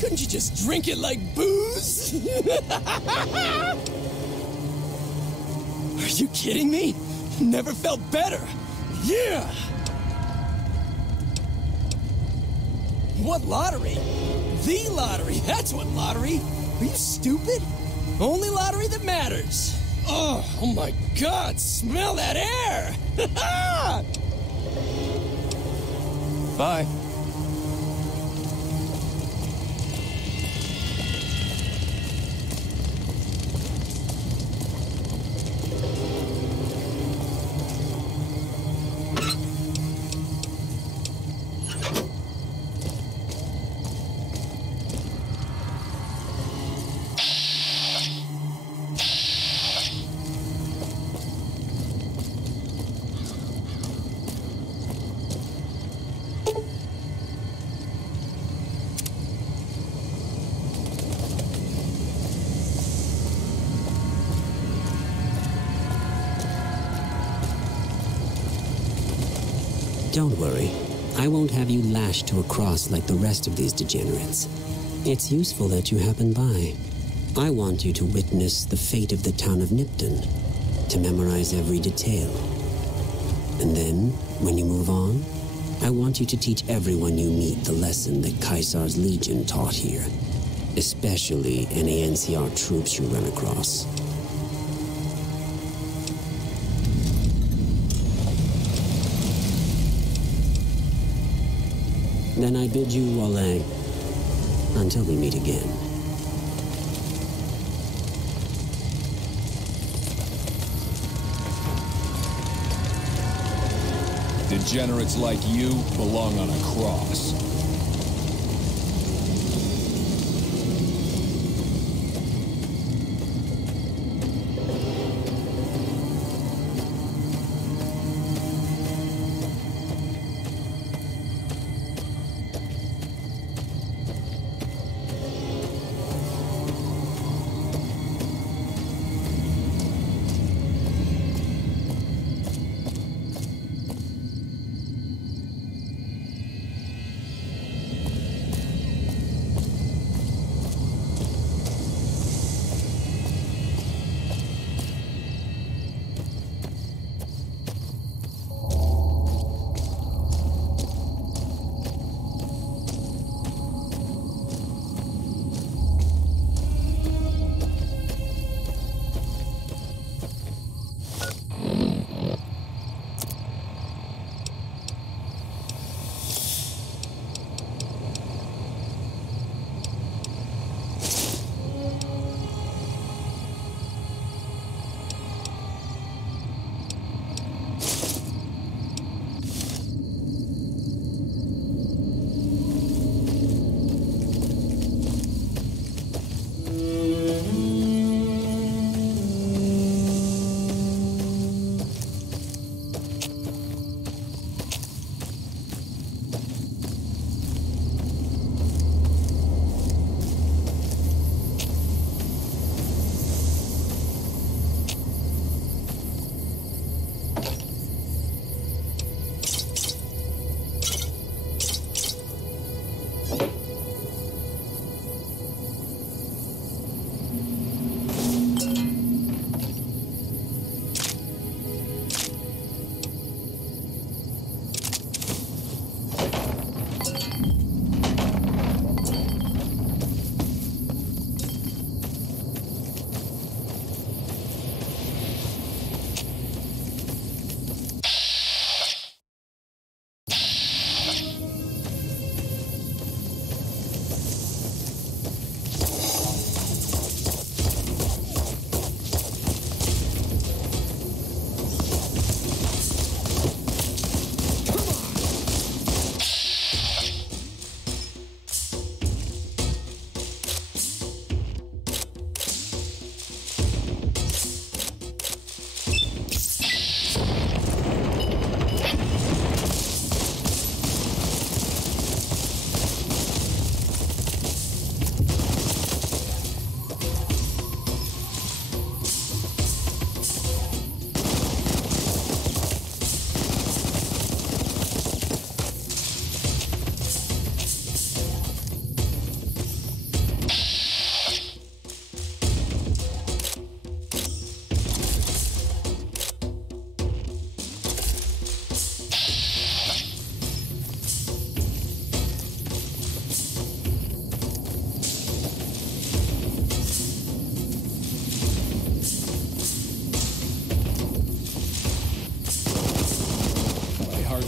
Couldn't you just drink it like booze? Are you kidding me? Never felt better. Yeah! What lottery? The lottery, that's what lottery. Are you stupid? Only lottery that matters. Oh my God, smell that air! Bye. Don't worry. I won't have you lashed to a cross like the rest of these degenerates. It's useful that you happen by. I want you to witness the fate of the town of Nipton, to memorize every detail. And then, when you move on, I want you to teach everyone you meet the lesson that Caesar's Legion taught here, especially any NCR troops you run across. Then I bid you Walang, until we meet again. Degenerates like you belong on a cross.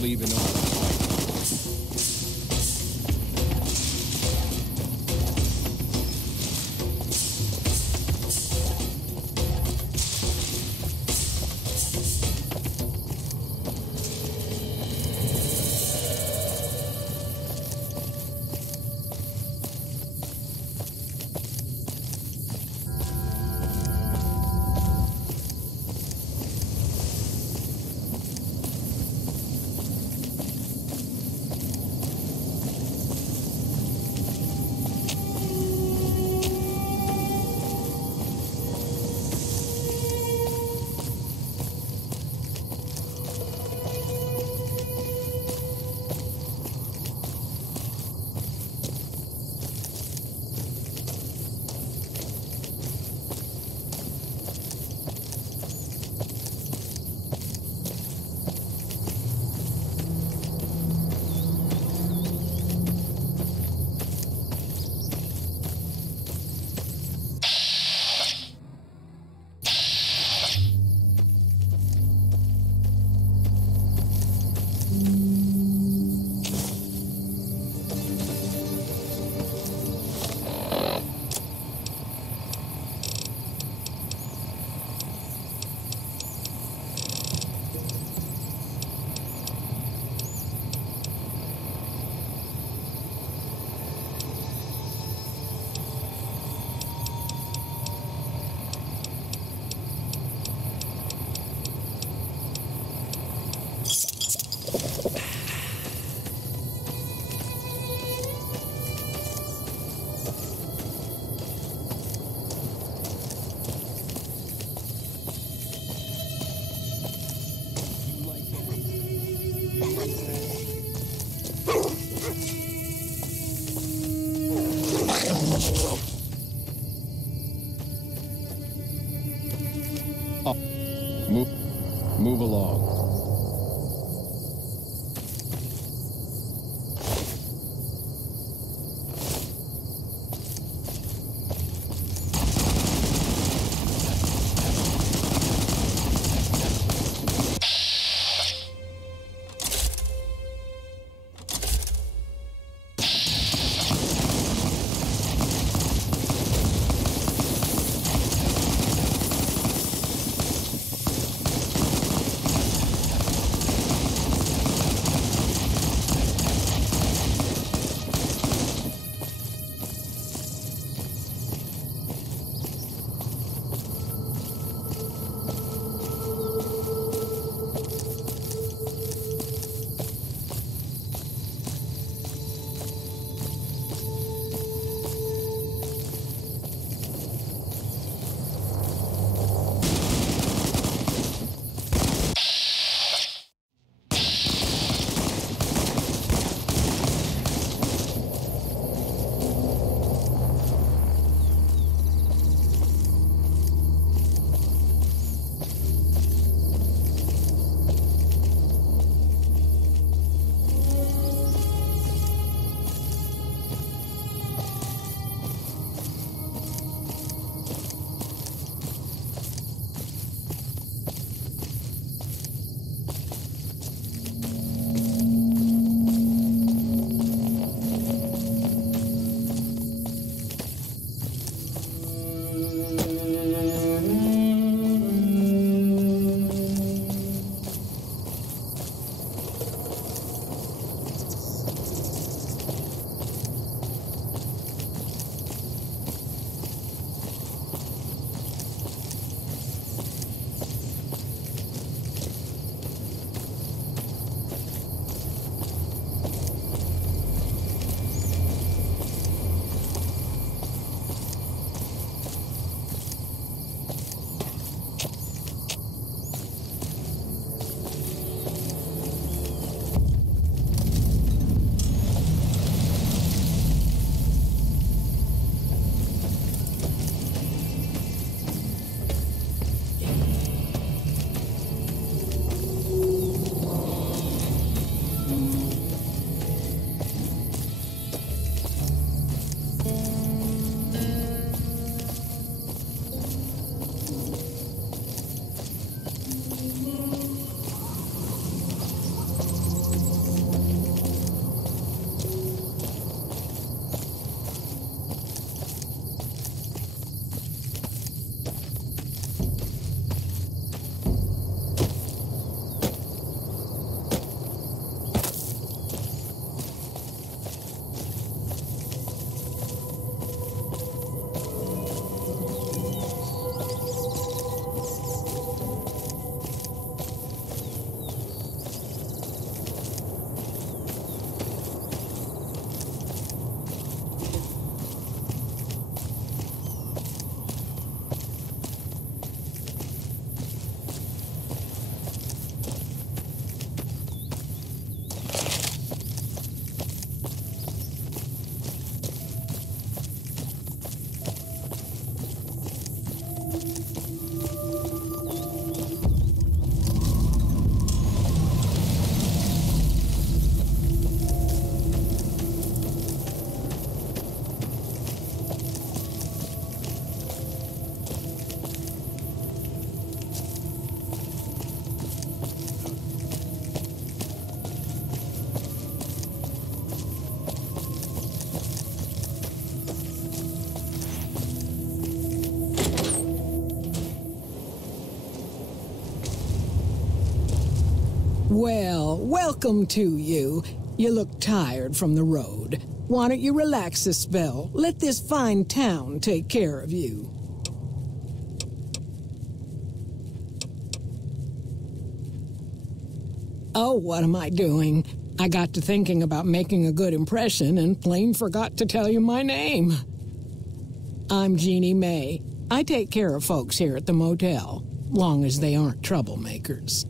leaving no other fight. Move along. Well, welcome to you. You look tired from the road. Why don't you relax a spell? Let this fine town take care of you. Oh, what am I doing? I got to thinking about making a good impression and plain forgot to tell you my name. I'm Jeannie May. I take care of folks here at the motel, long as they aren't troublemakers.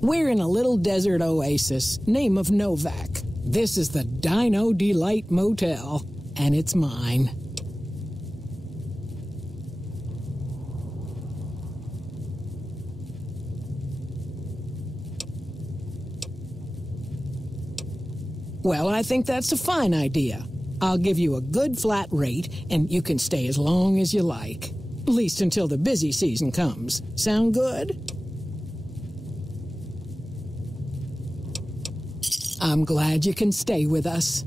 We're in a little desert oasis, name of Novak. This is the Dino Delight Motel, and it's mine. Well, I think that's a fine idea. I'll give you a good flat rate, and you can stay as long as you like. At least until the busy season comes. Sound good? I'm glad you can stay with us.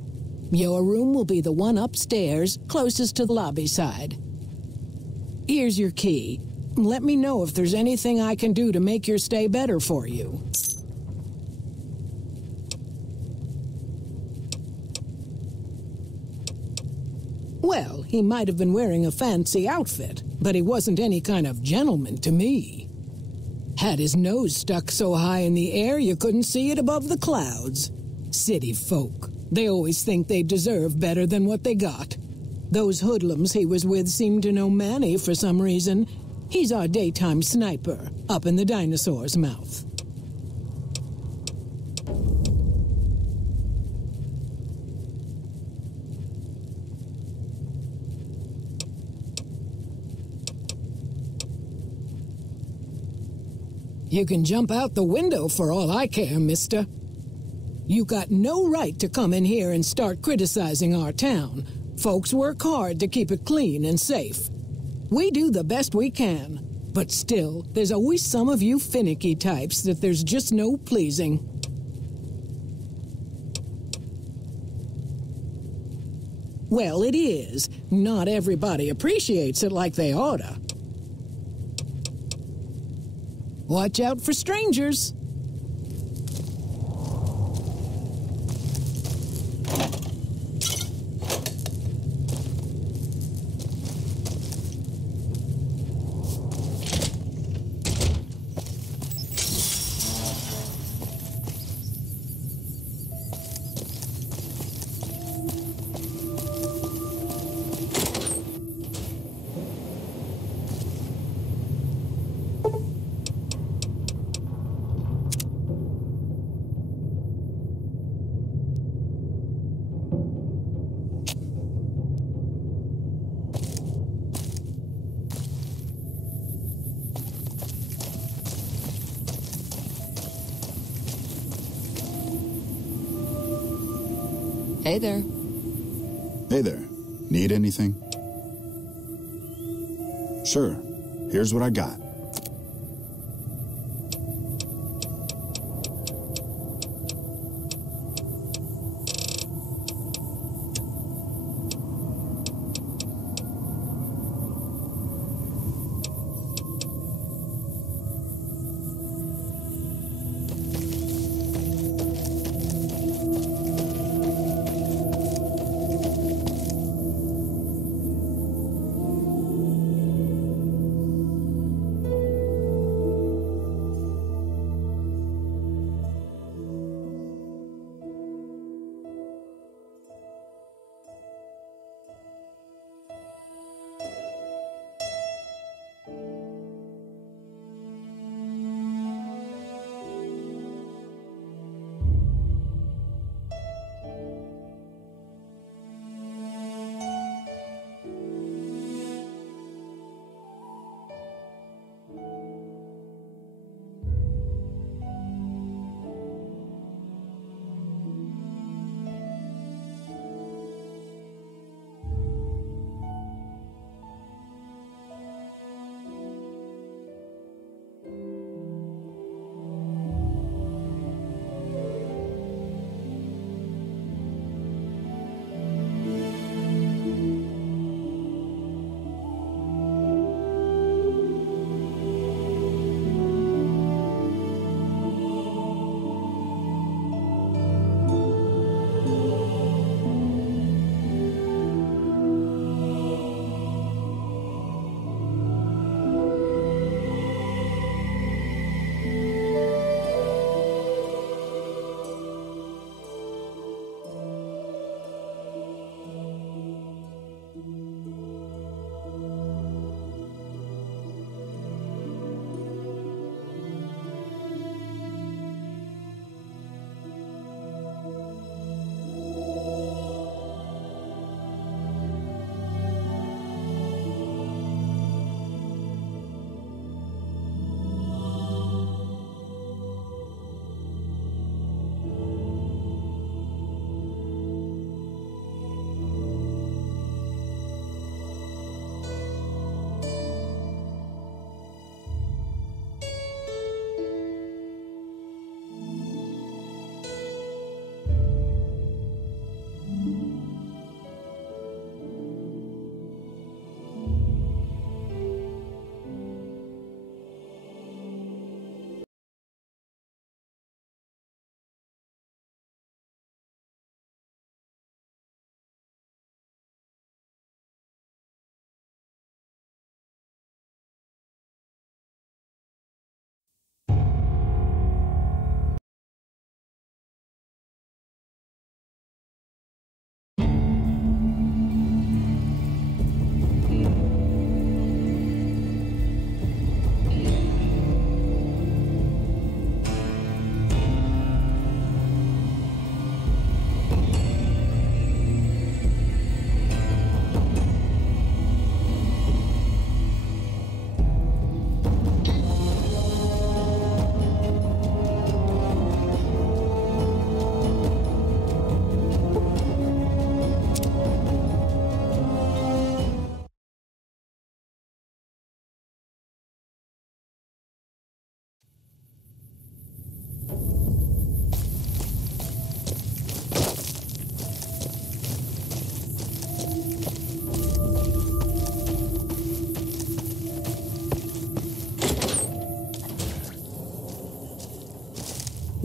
Your room will be the one upstairs, closest to the lobby side. Here's your key. Let me know if there's anything I can do to make your stay better for you. Well, he might have been wearing a fancy outfit, but he wasn't any kind of gentleman to me. Had his nose stuck so high in the air you couldn't see it above the clouds. City folk. They always think they deserve better than what they got. Those hoodlums he was with seemed to know Manny for some reason. He's our daytime sniper, up in the dinosaur's mouth. You can jump out the window for all I care, mister. You got no right to come in here and start criticizing our town. Folks work hard to keep it clean and safe. We do the best we can, but still, there's always some of you finicky types that there's just no pleasing. Well, it is. Not everybody appreciates it like they oughta. Watch out for strangers. Hey there. Hey there. Need anything? Sure. Here's what I got.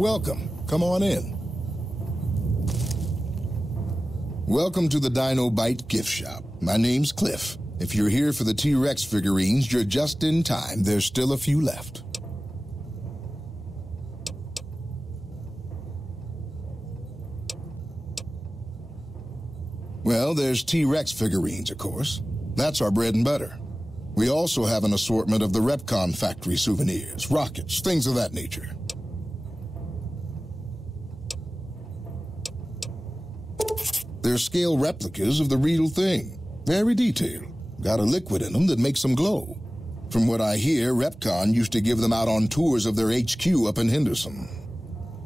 welcome. Come on in. Welcome to the Dino Bite gift shop. My name's Cliff. If you're here for the T-Rex figurines, you're just in time. There's still a few left. Well, there's T-Rex figurines, of course. That's our bread and butter. We also have an assortment of the Repcon factory souvenirs, rockets, things of that nature. They're scale replicas of the real thing. Very detailed. Got a liquid in them that makes them glow. From what I hear, Repcon used to give them out on tours of their HQ up in Henderson.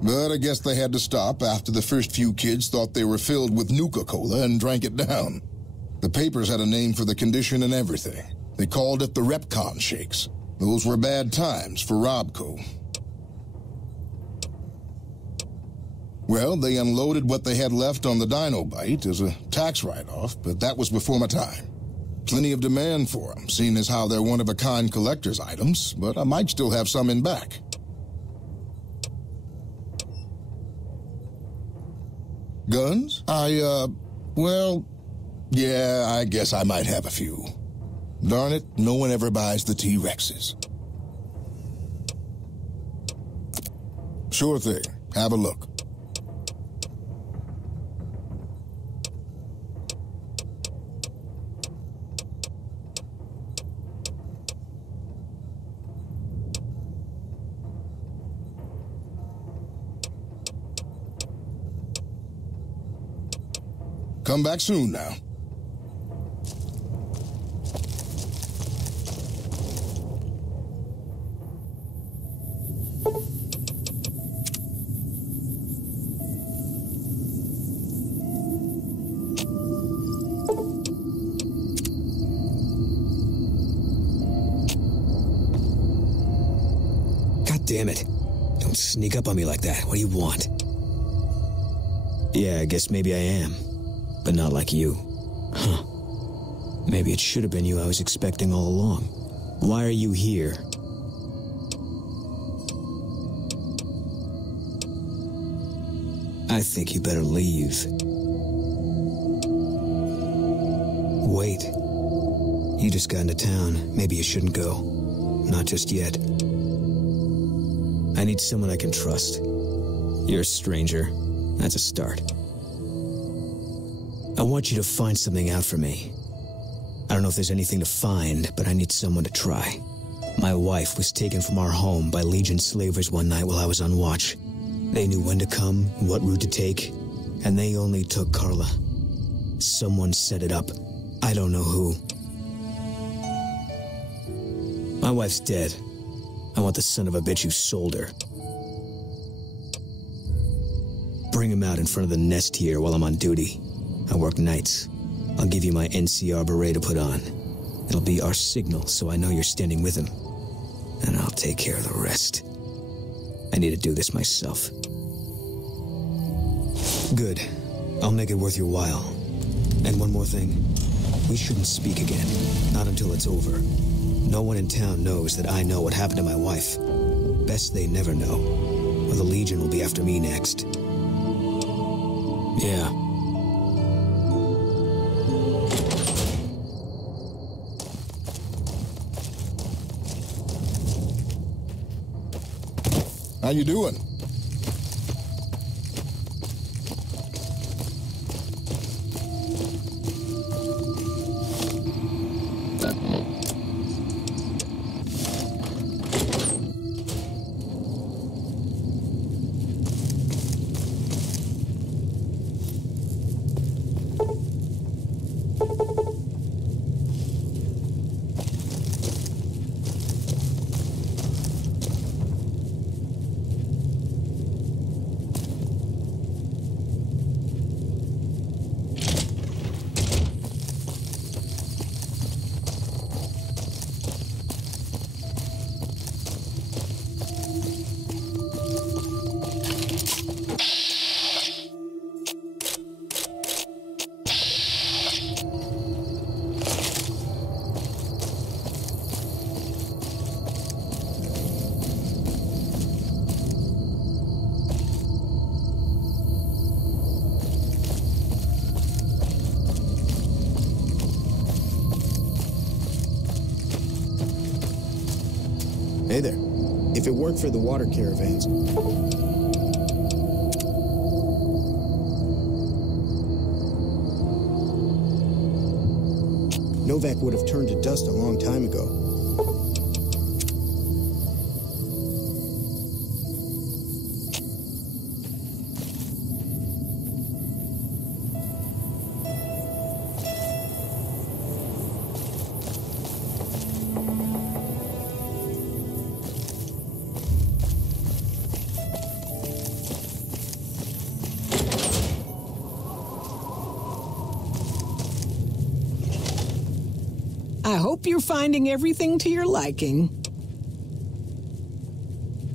But I guess they had to stop after the first few kids thought they were filled with Nuka-Cola and drank it down. The papers had a name for the condition and everything. They called it the Repcon Shakes. Those were bad times for Robco. Well, they unloaded what they had left on the Dino Bite as a tax write-off, but that was before my time. Plenty of demand for them, seeing as how they're one-of-a-kind collector's items, but I might still have some in back. Guns? Well, yeah, I guess I might have a few. Darn it, no one ever buys the T-Rexes. Sure thing. Have a look. Come back soon now. God damn it. Don't sneak up on me like that. What do you want? Yeah, I guess maybe I am. But not like you. Huh. Maybe it should have been you I was expecting all along. Why are you here? I think you better leave. Wait. You just got into town. Maybe you shouldn't go. Not just yet. I need someone I can trust. You're a stranger. That's a start. I want you to find something out for me. I don't know if there's anything to find, but I need someone to try. My wife was taken from our home by Legion slavers one night while I was on watch. They knew when to come, what route to take, and they only took Carla. Someone set it up. I don't know who. My wife's dead. I want the son of a bitch who sold her. Bring him out in front of the nest here while I'm on duty. I work nights. I'll give you my NCR beret to put on. It'll be our signal, so I know you're standing with him. And I'll take care of the rest. I need to do this myself. Good. I'll make it worth your while. And one more thing. We shouldn't speak again. Not until it's over. No one in town knows that I know what happened to my wife. Best they never know. Or the Legion will be after me next. Yeah. How you doing? Hey there. If it worked for the water caravans... Novak would have turned to dust a long time ago. I hope you're finding everything to your liking.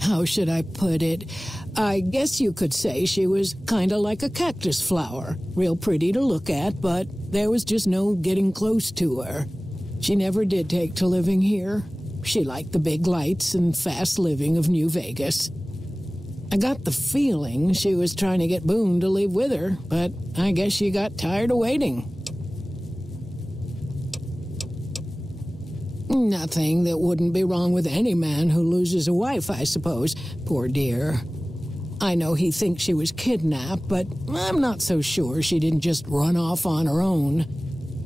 How should I put it? I guess you could say she was kind of like a cactus flower. Real pretty to look at, but there was just no getting close to her. She never did take to living here. She liked the big lights and fast living of New Vegas. I got the feeling she was trying to get Boone to leave with her, but I guess she got tired of waiting. Nothing that wouldn't be wrong with any man who loses a wife, I suppose. Poor dear. I know he thinks she was kidnapped, but I'm not so sure she didn't just run off on her own.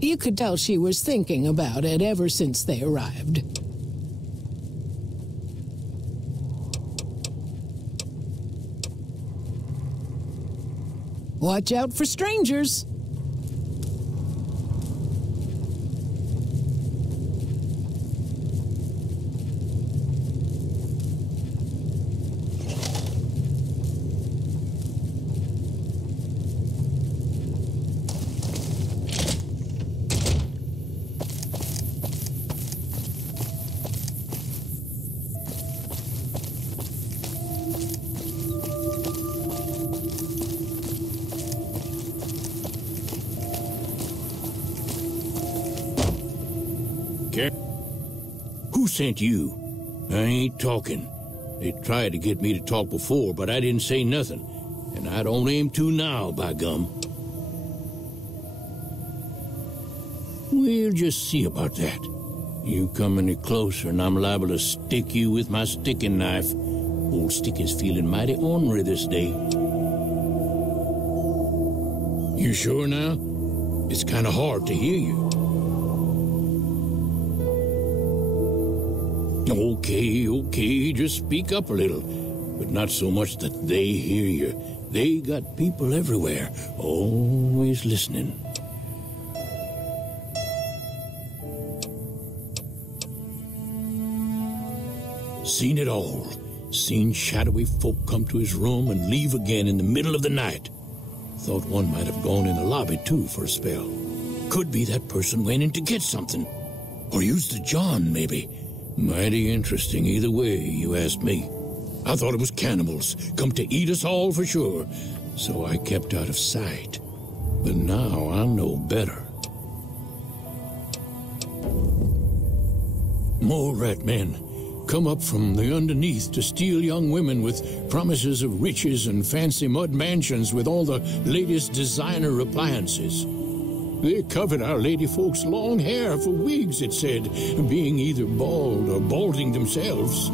You could tell she was thinking about it ever since they arrived. Watch out for strangers. Who sent you? I ain't talking. They tried to get me to talk before, but I didn't say nothing. And I don't aim to now, by gum. We'll just see about that. You come any closer and I'm liable to stick you with my sticking knife. Old Stick is feeling mighty ornery this day. You sure now? It's kind of hard to hear you. Okay, just speak up a little. But not so much that they hear you. They got people everywhere, always listening. Seen it all. Seen shadowy folk come to his room and leave again in the middle of the night. Thought one might have gone in the lobby, too, for a spell. Could be that person went in to get something. Or used the John, maybe. Mighty interesting either way, you ask me. I thought it was cannibals, come to eat us all for sure. So I kept out of sight. But now I know better. More rat men come up from the underneath to steal young women with promises of riches and fancy mud mansions with all the latest designer appliances. They covered our lady folks' long hair for wigs, it said, being either bald or balding themselves.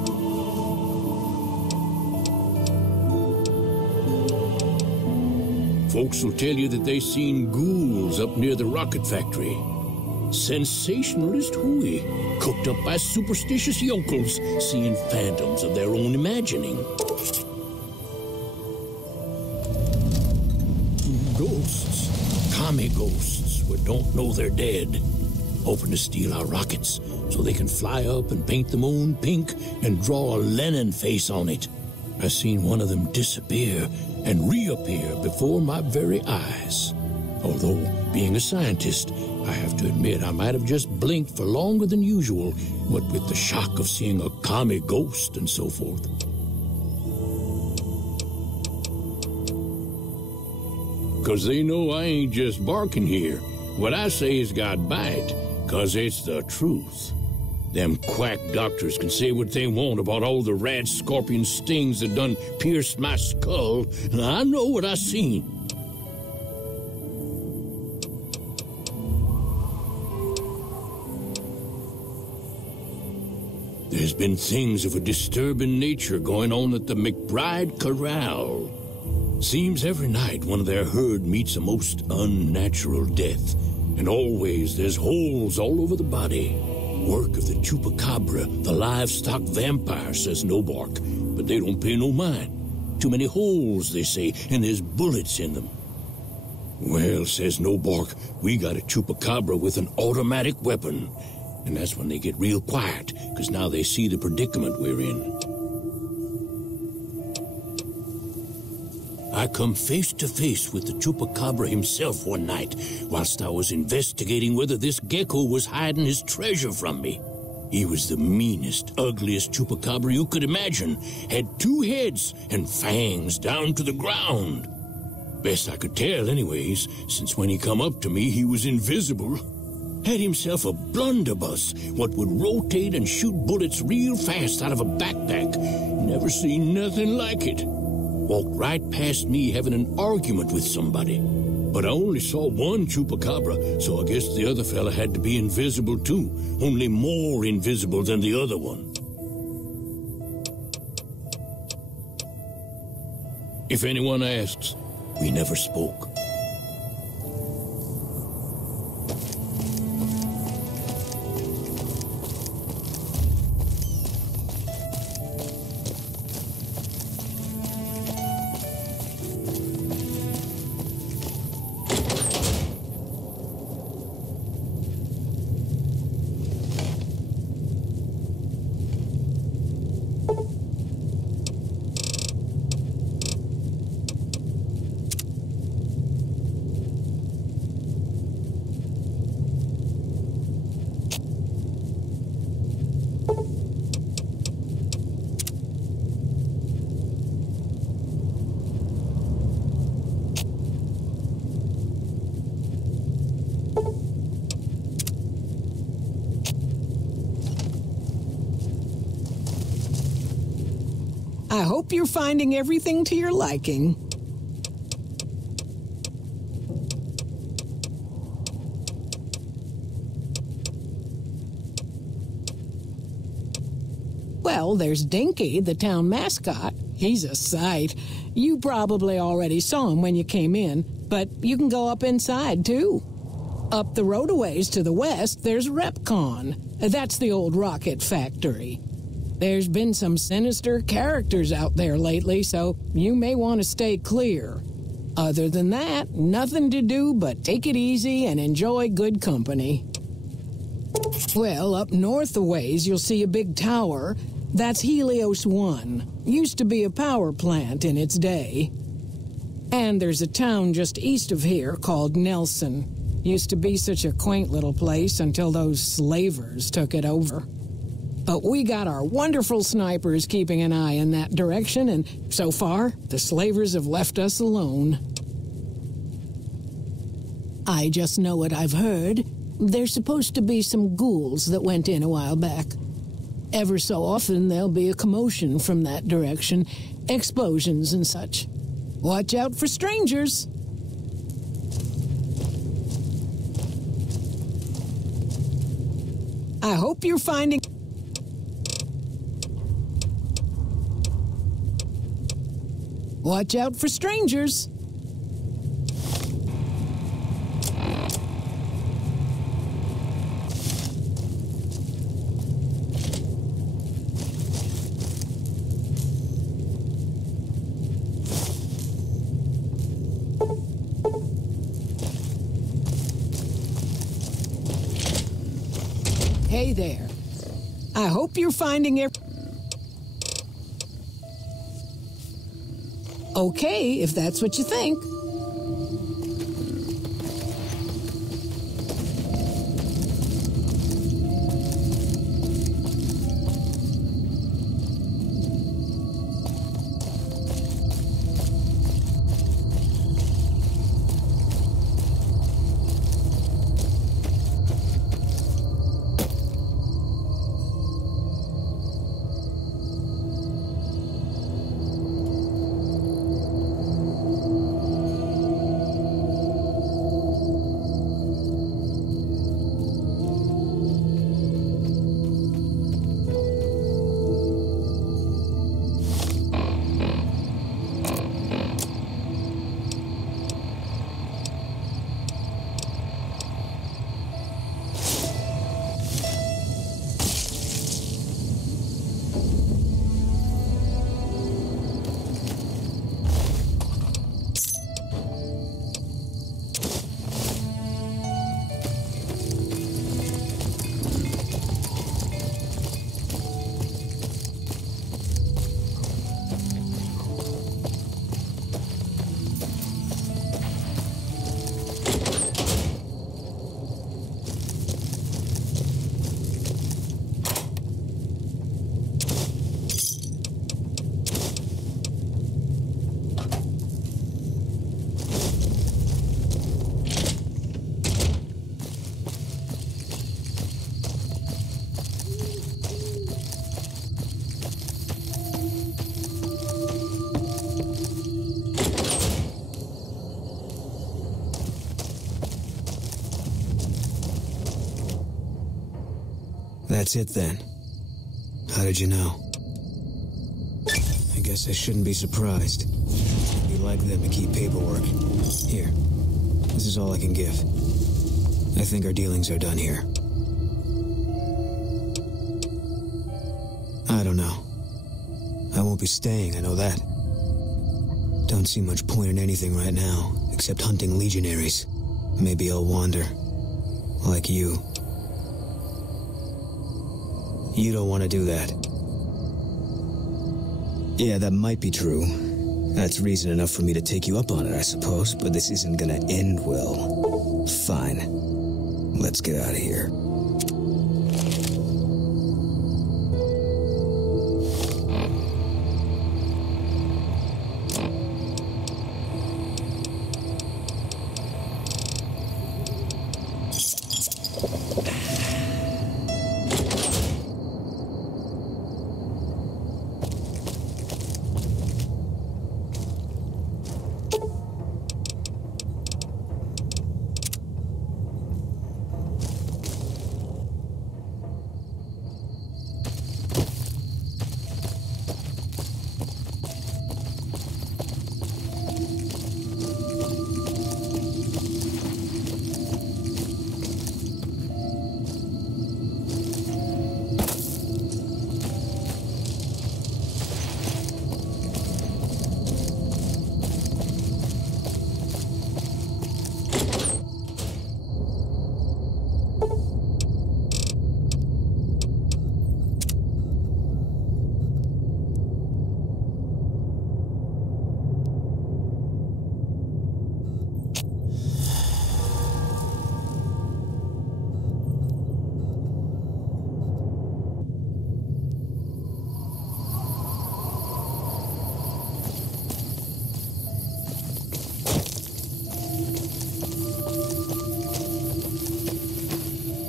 Folks will tell you that they seen ghouls up near the rocket factory. Sensationalist hooey, cooked up by superstitious yokels, seeing phantoms of their own imagining. Ghosts, commie ghosts, who don't know they're dead, hoping to steal our rockets so they can fly up and paint the moon pink and draw a Lenin face on it. I seen one of them disappear and reappear before my very eyes. Although, being a scientist, I have to admit I might have just blinked for longer than usual, what with the shock of seeing a commie ghost and so forth. Because they know I ain't just barking here. What I say has got bite, because it's the truth. Them quack doctors can say what they want about all the rat scorpion stings that done pierced my skull, and I know what I seen. There's been things of a disturbing nature going on at the McBride Corral. Seems every night one of their herd meets a most unnatural death, and always there's holes all over the body. Work of the chupacabra, the livestock vampire, says Nobark, but they don't pay no mind. Too many holes, they say, and there's bullets in them. Well, says Nobark, we got a chupacabra with an automatic weapon. And that's when they get real quiet, because now they see the predicament we're in. I come face to face with the chupacabra himself one night, whilst I was investigating whether this gecko was hiding his treasure from me. He was the meanest, ugliest chupacabra you could imagine, had 2 heads and fangs down to the ground. Best I could tell anyways, since when he come up to me he was invisible. Had himself a blunderbuss, what would rotate and shoot bullets real fast out of a backpack. Never seen nothing like it. Walked right past me having an argument with somebody. But I only saw one chupacabra, so I guess the other fella had to be invisible too, only more invisible than the other one. If anyone asks, we never spoke. I hope you're finding everything to your liking. Well, there's Dinky, the town mascot. He's a sight. You probably already saw him when you came in, but you can go up inside, too. Up the road a ways to the west, there's Repcon. That's the old rocket factory. There's been some sinister characters out there lately, so you may want to stay clear. Other than that, nothing to do but take it easy and enjoy good company. Well, up north a ways, you'll see a big tower. That's Helios 1. Used to be a power plant in its day. And there's a town just east of here called Nelson. Used to be such a quaint little place until those slavers took it over. But we got our wonderful snipers keeping an eye in that direction, and so far, the slavers have left us alone. I just know what I've heard. There's supposed to be some ghouls that went in a while back. Ever so often, there'll be a commotion from that direction, explosions and such. Watch out for strangers. I hope you're finding... Watch out for strangers. Hey there. I hope you're finding it. Okay, if that's what you think. That's it then. How did you know? I guess I shouldn't be surprised. You like them to keep paperwork. Here. This is all I can give. I think our dealings are done here. I don't know. I won't be staying, I know that. Don't see much point in anything right now, except hunting legionaries. Maybe I'll wander. Like you. You don't want to do that. Yeah, that might be true. That's reason enough for me to take you up on it, I suppose, but this isn't gonna end well. Fine. Let's get out of here.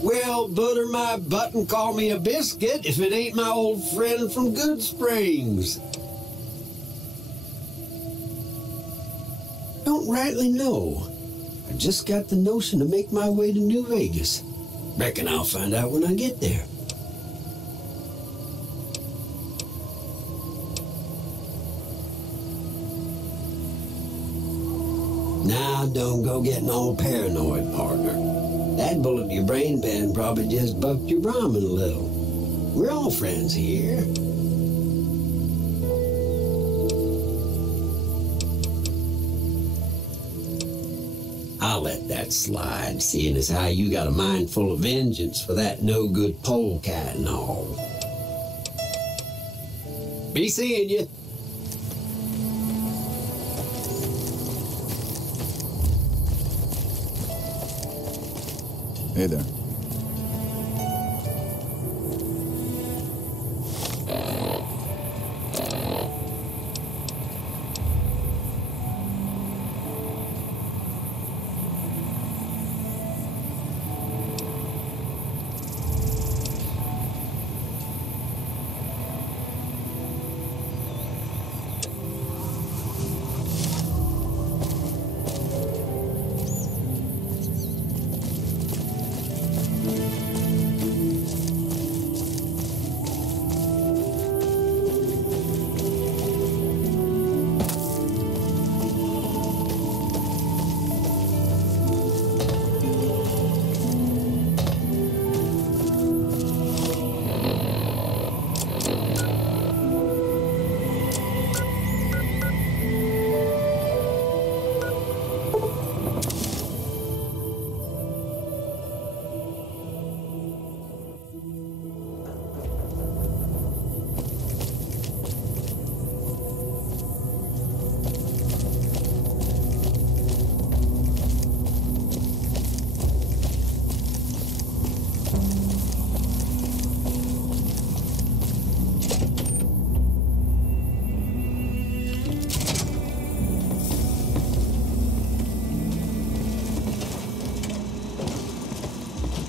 Well, butter my butt and call me a biscuit if it ain't my old friend from Good Springs. Don't rightly know. I just got the notion to make my way to New Vegas. Reckon I'll find out when I get there. Now, don't go getting all paranoid, partner. That bullet to your brain pan probably just bucked your Brahmin a little. We're all friends here. I'll let that slide, seeing as how you got a mind full of vengeance for that no-good polecat and all. Be seeing you. Hey there.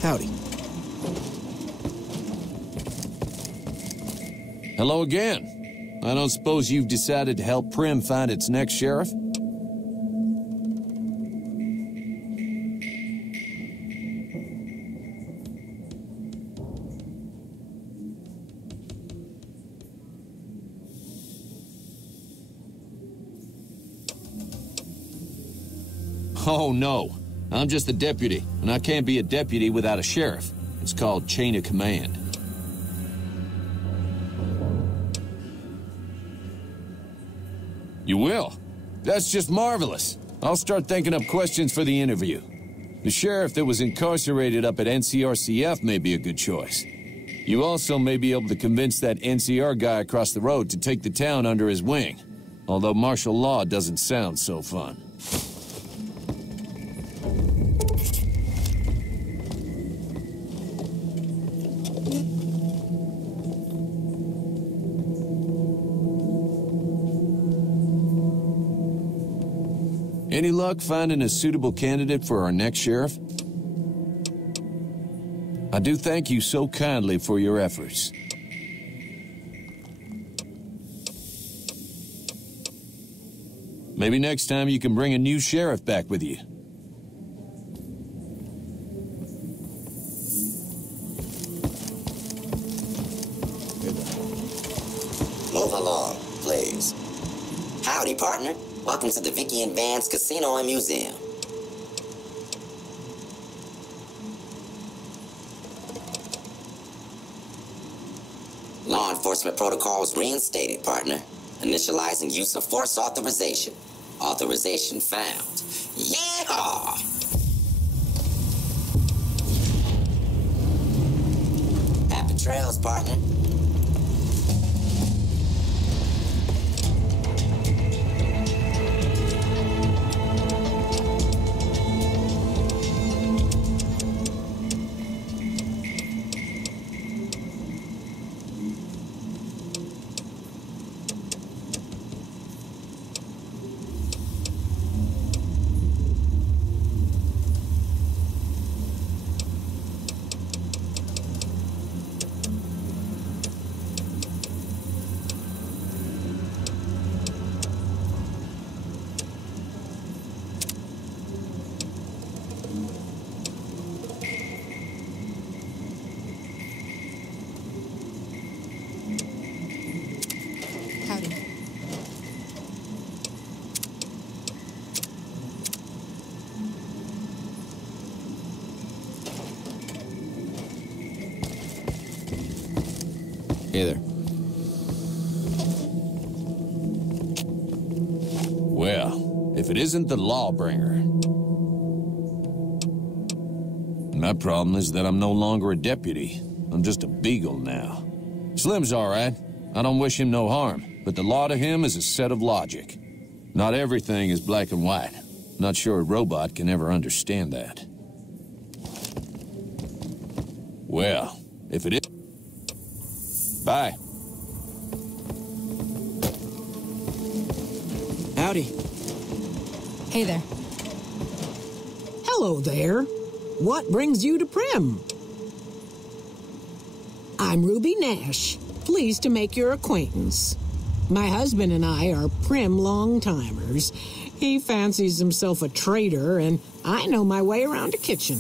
Howdy. Hello again. I don't suppose you've decided to help Prim find its next sheriff? Oh, no. I'm just a deputy, and I can't be a deputy without a sheriff. It's called chain of command. You will? That's just marvelous. I'll start thinking up questions for the interview. The sheriff that was incarcerated up at NCRCF may be a good choice. You also may be able to convince that NCR guy across the road to take the town under his wing. Although martial law doesn't sound so fun. Any luck finding a suitable candidate for our next sheriff? I do thank you so kindly for your efforts. Maybe next time you can bring a new sheriff back with you. Move along, please. Howdy, partner. Welcome to the Vicky and Vance Casino and Museum. Law enforcement protocols reinstated, partner. Initializing use of force authorization. Authorization found. Yeehaw! Happy trails, partner. Hey there. Well, if it isn't the Lawbringer. My problem is that I'm no longer a deputy. I'm just a beagle now. Slim's all right. I don't wish him no harm, but the law to him is a set of logic. Not everything is black and white. Not sure a robot can ever understand that. Well, if it is... Bye. Howdy. Hey there. Hello there. What brings you to Prim? I'm Ruby Nash. Pleased to make your acquaintance. My husband and I are Prim long-timers. He fancies himself a trader, and I know my way around a kitchen.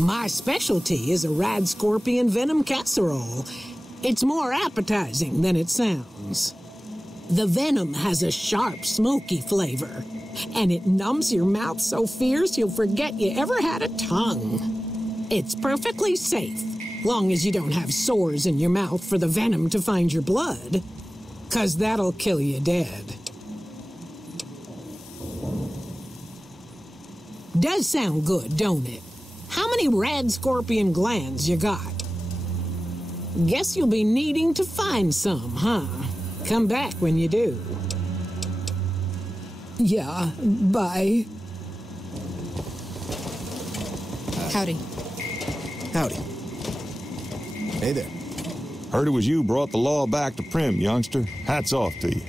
My specialty is a rad scorpion venom casserole. It's more appetizing than it sounds. The venom has a sharp, smoky flavor, and it numbs your mouth so fierce you'll forget you ever had a tongue. It's perfectly safe, long as you don't have sores in your mouth for the venom to find your blood, 'cause that'll kill you dead. Does sound good, don't it? How many rad scorpion glands you got? Guess you'll be needing to find some, huh? Come back when you do. Yeah, bye. Howdy. Howdy. Hey there. Heard it was you brought the law back to Prim, youngster. Hats off to you.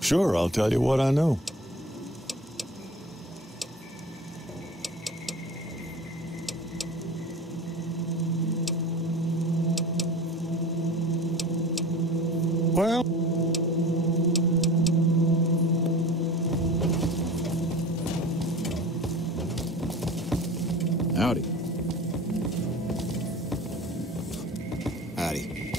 Sure, I'll tell you what I know. Well... Howdy. Howdy.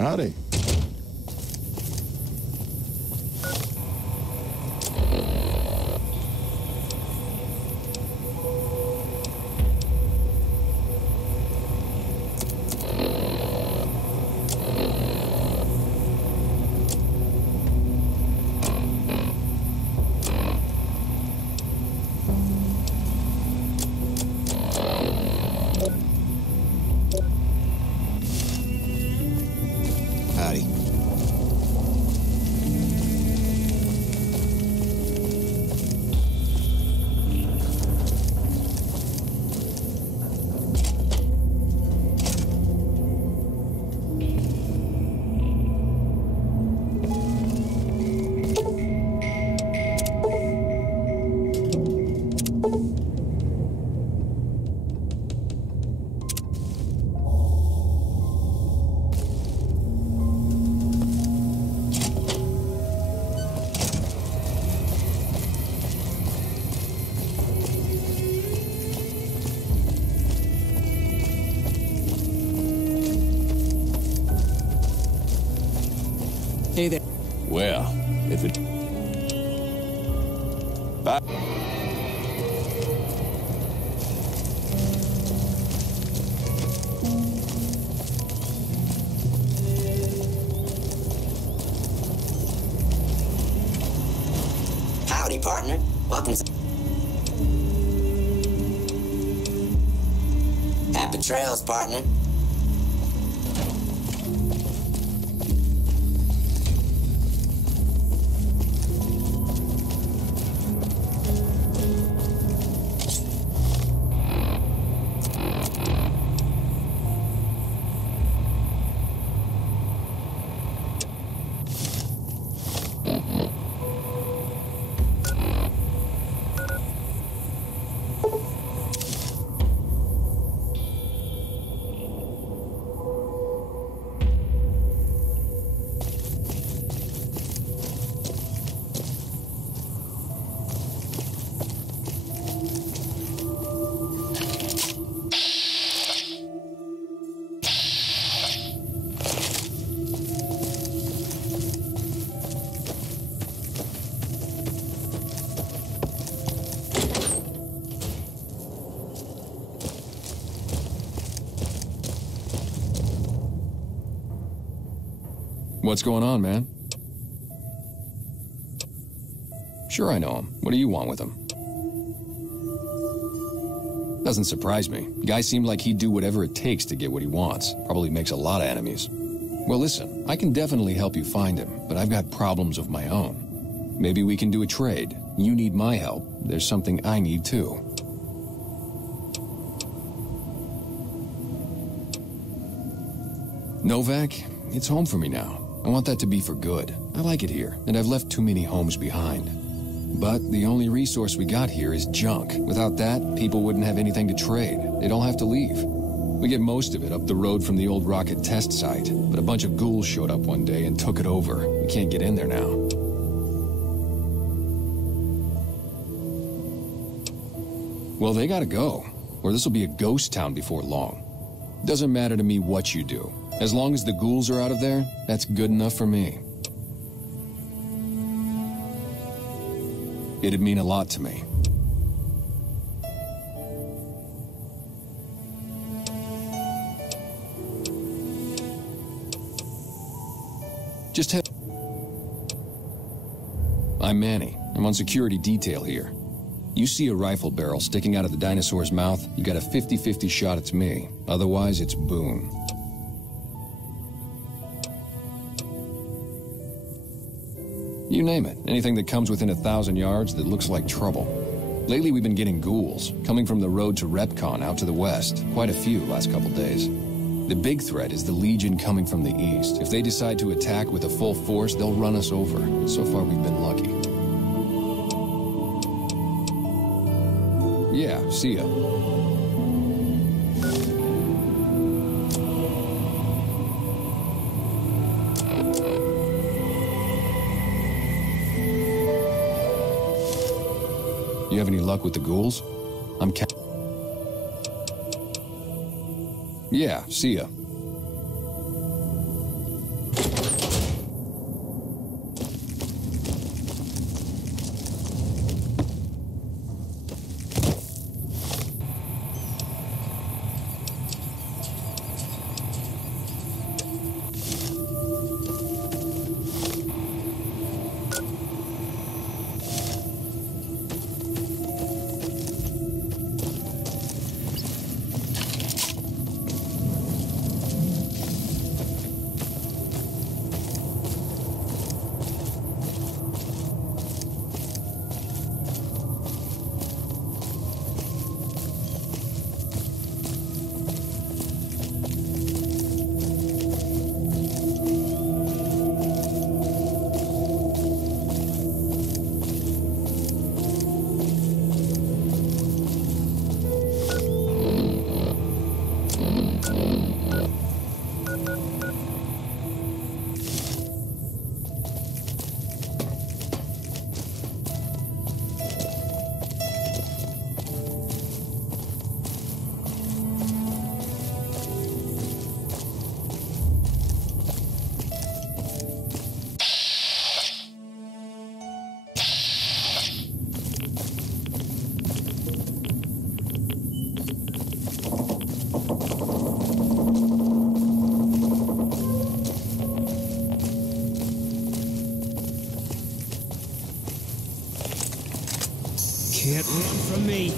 Howdy. Howdy. Hey there. Well, if it... Bye. Howdy, partner. Welcome to... Happy trails, partner. What's going on, man? Sure I know him. What do you want with him? Doesn't surprise me. Guy seemed like he'd do whatever it takes to get what he wants. Probably makes a lot of enemies. Well, listen, I can definitely help you find him, but I've got problems of my own. Maybe we can do a trade. You need my help. There's something I need too. Novak, it's home for me now. I want that to be for good. I like it here, and I've left too many homes behind. But the only resource we got here is junk. Without that, people wouldn't have anything to trade. They'd all have to leave. We get most of it up the road from the old rocket test site, but a bunch of ghouls showed up one day and took it over. We can't get in there now. Well, they gotta go, or this'll be a ghost town before long. Doesn't matter to me what you do. As long as the ghouls are out of there, that's good enough for me. It'd mean a lot to me. Just head... I'm Manny. I'm on security detail here. You see a rifle barrel sticking out of the dinosaur's mouth, you got a 50-50 shot it's me. Otherwise, it's Boone. You name it. Anything that comes within 1,000 yards that looks like trouble. Lately, we've been getting ghouls, coming from the road to Repcon out to the west. Quite a few last couple days. The big threat is the Legion coming from the east. If they decide to attack with a full force, they'll run us over. So far, we've been lucky. Yeah, see ya. You have any luck with the ghouls? I'm Yeah, see ya. Can't run from me.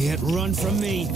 Can't run from me.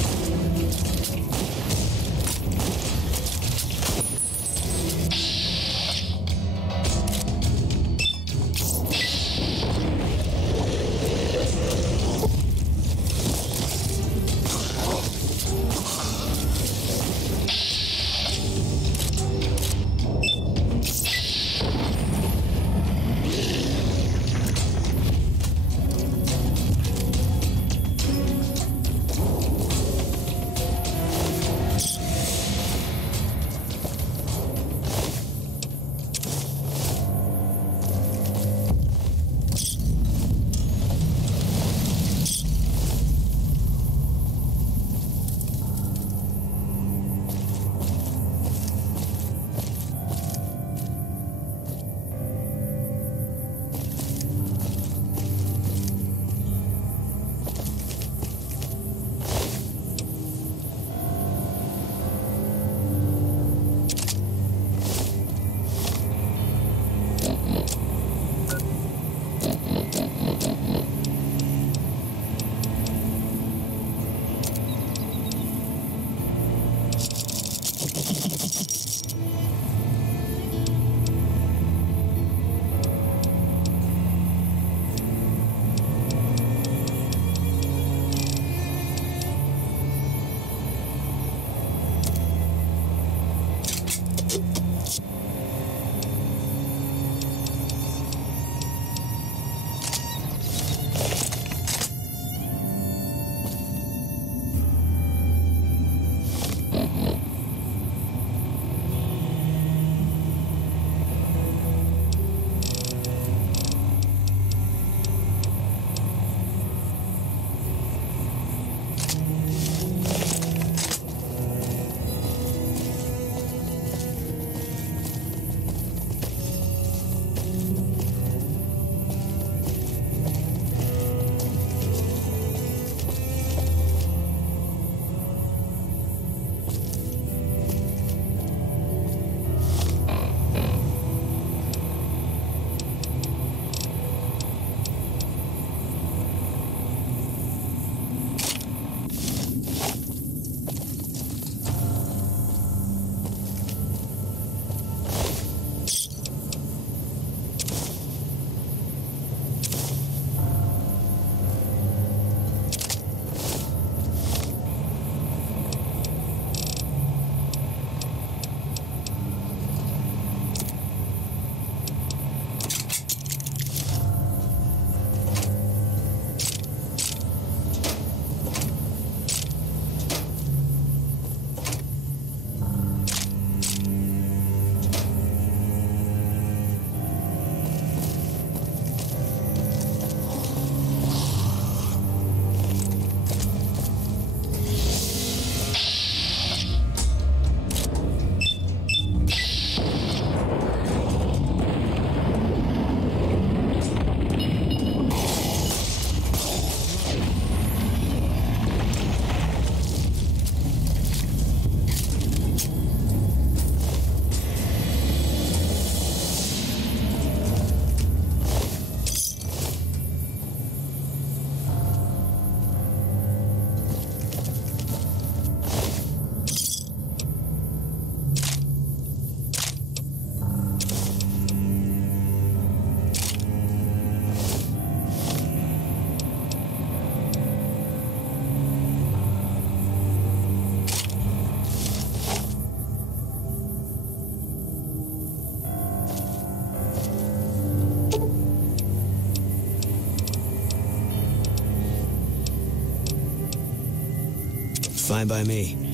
Fine by me.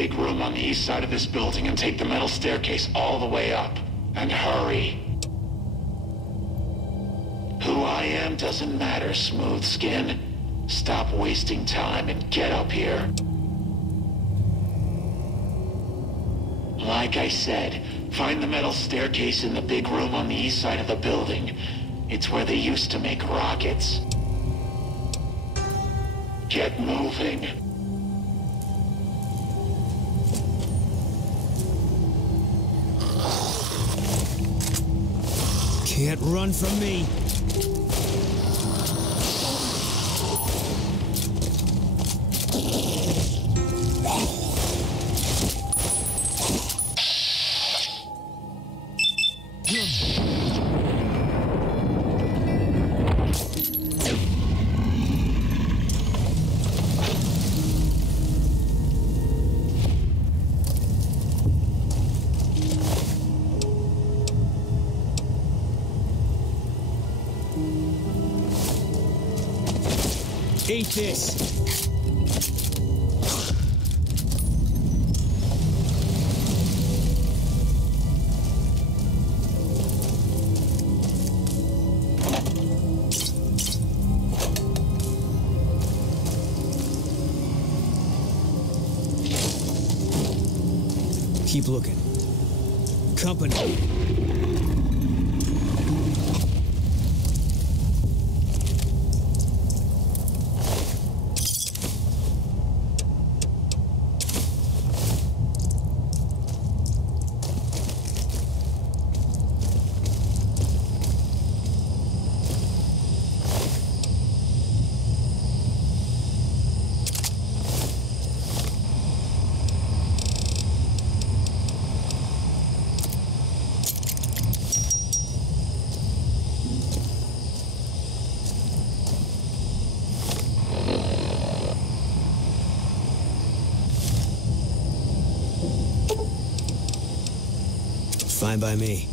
big room on the east side of this building and take the metal staircase all the way up. And hurry. Who I am doesn't matter, Smooth Skin. Stop wasting time and get up here. Like I said, find the metal staircase in the big room on the east side of the building. It's where they used to make rockets. Get moving. Can't run from me. Eat this. Keep looking. Company. Fine by me.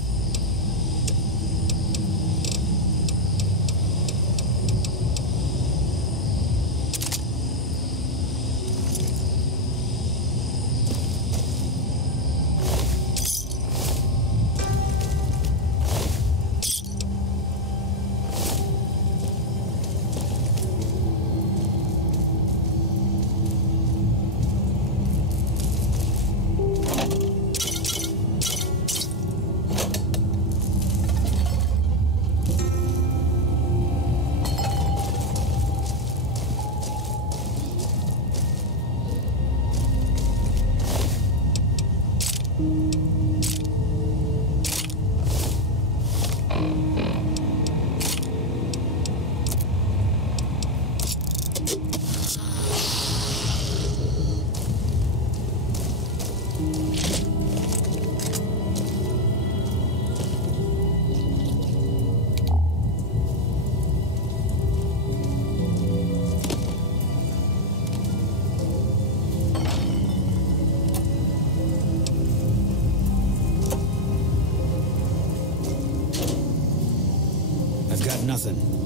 I've got nothing.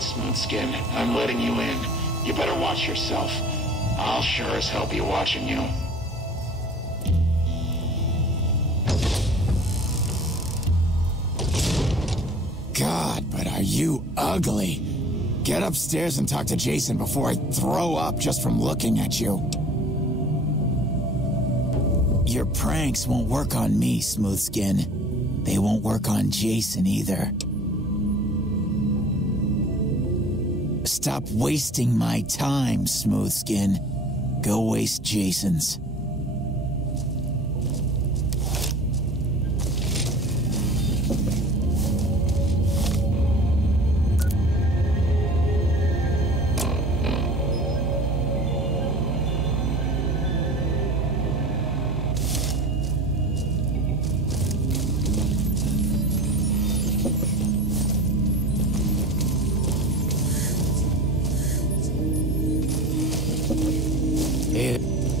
right, Smoothskin. I'm letting you in. You better watch yourself. I'll sure as hell be watching you. God, but are you ugly. Get upstairs and talk to Jason before I throw up just from looking at you. Your pranks won't work on me, Smoothskin. They won't work on Jason either. Stop wasting my time, Smoothskin. Go waste Jason's.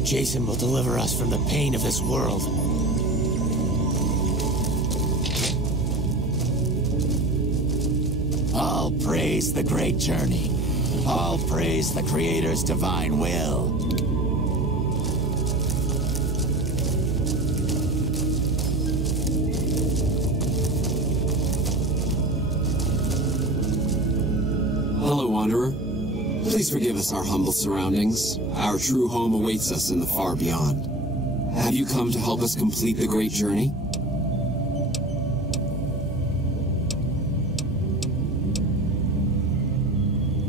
Jason will deliver us from the pain of this world. All praise the great journey. All praise the Creator's divine will. Hello, Wanderer. Please forgive us our humble surroundings. Our true home awaits us in the far beyond. Have you come to help us complete the great journey?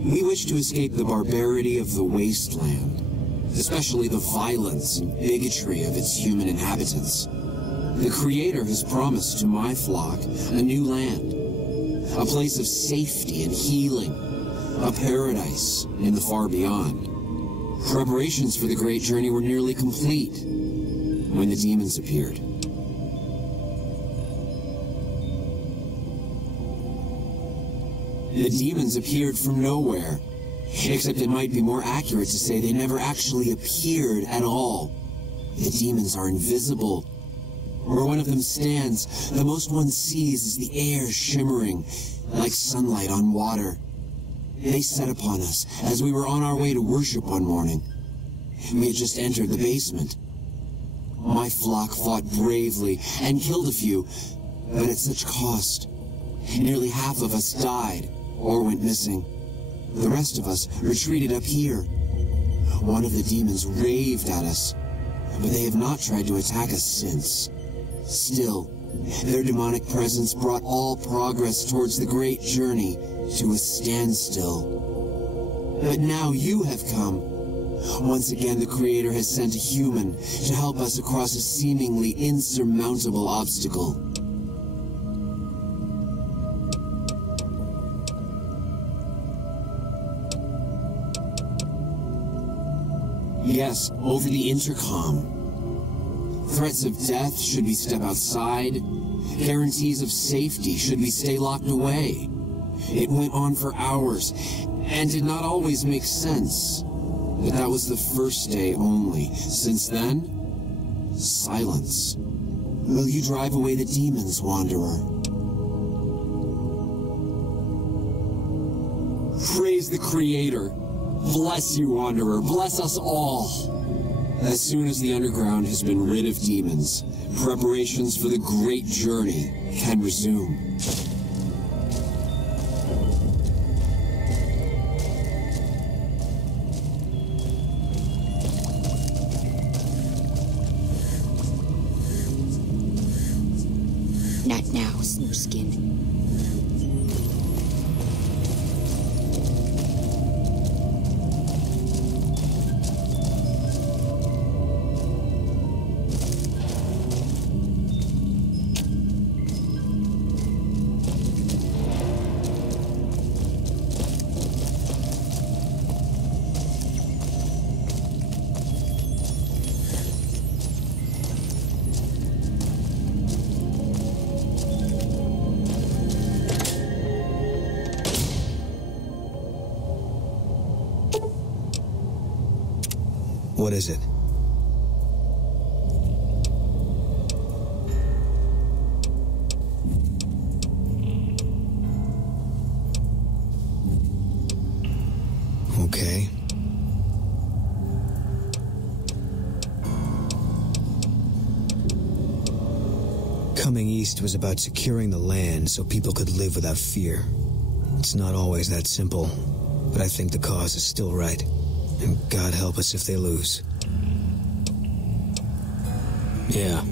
We wish to escape the barbarity of the Wasteland, especially the violence and bigotry of its human inhabitants. The Creator has promised to my flock a new land, a place of safety and healing, a paradise in the far beyond. Preparations for the great journey were nearly complete when the demons appeared. The demons appeared from nowhere, except it might be more accurate to say they never actually appeared at all. The demons are invisible. Where one of them stands, the most one sees is the air shimmering like sunlight on water. They set upon us as we were on our way to worship one morning. We had just entered the basement. My flock fought bravely and killed a few, but at such cost. Nearly half of us died or went missing. The rest of us retreated up here. One of the demons raved at us, but they have not tried to attack us since. Still, their demonic presence brought all progress towards the great journey to a standstill. But now you have come. Once again, the Creator has sent a human to help us across a seemingly insurmountable obstacle. Yes, over the intercom. Threats of death should we step outside. Guarantees of safety should we stay locked away. It went on for hours, and did not always make sense. But that was the first day only. Since then, silence. Will you drive away the demons, Wanderer? Praise the Creator. Bless you, Wanderer. Bless us all. As soon as the underground has been rid of demons, preparations for the great journey can resume. Not now, Smoothskin. What is it? coming east was about securing the land so people could live without fear. It's not always that simple, but I think the cause is still right. And God help us if they lose. Yeah,